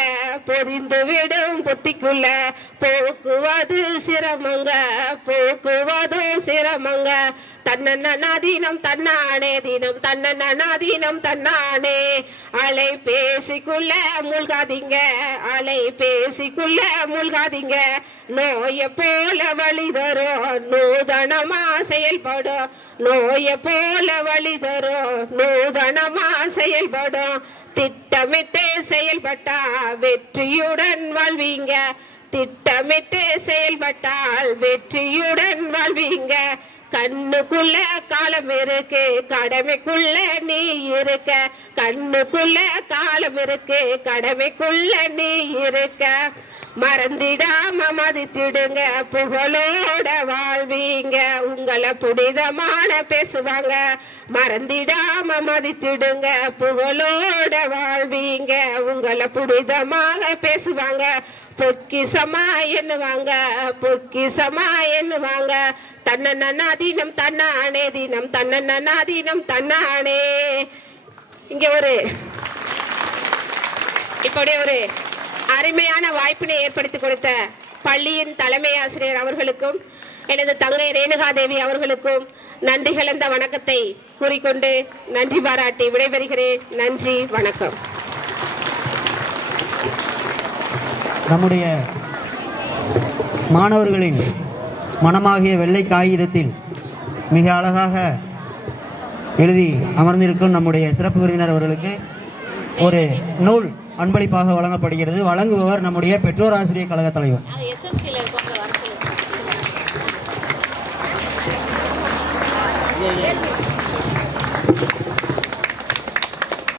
பொதிந்து விடும் புத்திக்குள்ள. போக்குவது சிரமங்க, போக்குவதும் சிரமங்க. தன்னன்னாதீனம் தன்னானே தினம் தன்னன்னாதீனம் தன்னானே. அலை பேசிக்குள்ள மூழ்காதீங்க, அலை பேசிக்குள்ள மூழ்காதீங்க. நோயை போல வழி தரும் நூதனமா செயல்படும், நோயை போல வழி தரும் நூதனமா செயல்படும். திட்டமிட்டு செயல்பட்டா வெற்றியுடன் வாழ்வீங்க, திட்டமிட்டு செயல்பட்டால் வெற்றியுடன் வாழ்வீங்க. கண்ணுக்குள்ள காலம் இருக்கு, கடமைக்குள்ள நீ இருக்க. கண்ணுக்குள்ள காலம் இருக்கு, கடமைக்குள்ள நீ இருக்க. மறந்திடாம மதித்திடுங்க, புகழோட வாழ்வீங்க. உங்களை புனிதமான பேசுவாங்க, மறந்திடாம மதித்திடுங்க, புகழோட வாழ்வீங்க. உங்களை புனிதமாக பேசுவாங்க, பொக்கிசமா எண்ணுவாங்க, பொக்கிசமா எண்ணுவாங்க. தன்னன்னாதீனம் தன்னானே தினம் தன்னன்னாதீனம் தன்னானே. இங்க ஒரு இப்படி ஒரு அருமையான வாய்ப்பினை ஏற்படுத்தி கொடுத்த பள்ளியின் தலைமை ஆசிரியர் அவர்களுக்கும் எனது தங்கை ரேணுகாதேவி அவர்களுக்கும் நன்றி கலந்த வணக்கத்தை கூறிக்கொண்டு நன்றி பாராட்டி விடைபெறுகிறேன். நன்றி, வணக்கம். நம்முடைய மாணவர்களின் மனமாகிய வெள்ளை காகிதத்தில் மிக அழகாக எழுதி அமர்ந்திருக்கும் நம்முடைய சிறப்பு விருந்தினர் அவர்களுக்கு ஒரு நூல் அன்பளிப்பாக வழங்கப்படுகிறது. வழங்குபவர் நம்முடைய பெற்றோர் ஆசிரியர் கழக தலைவர்.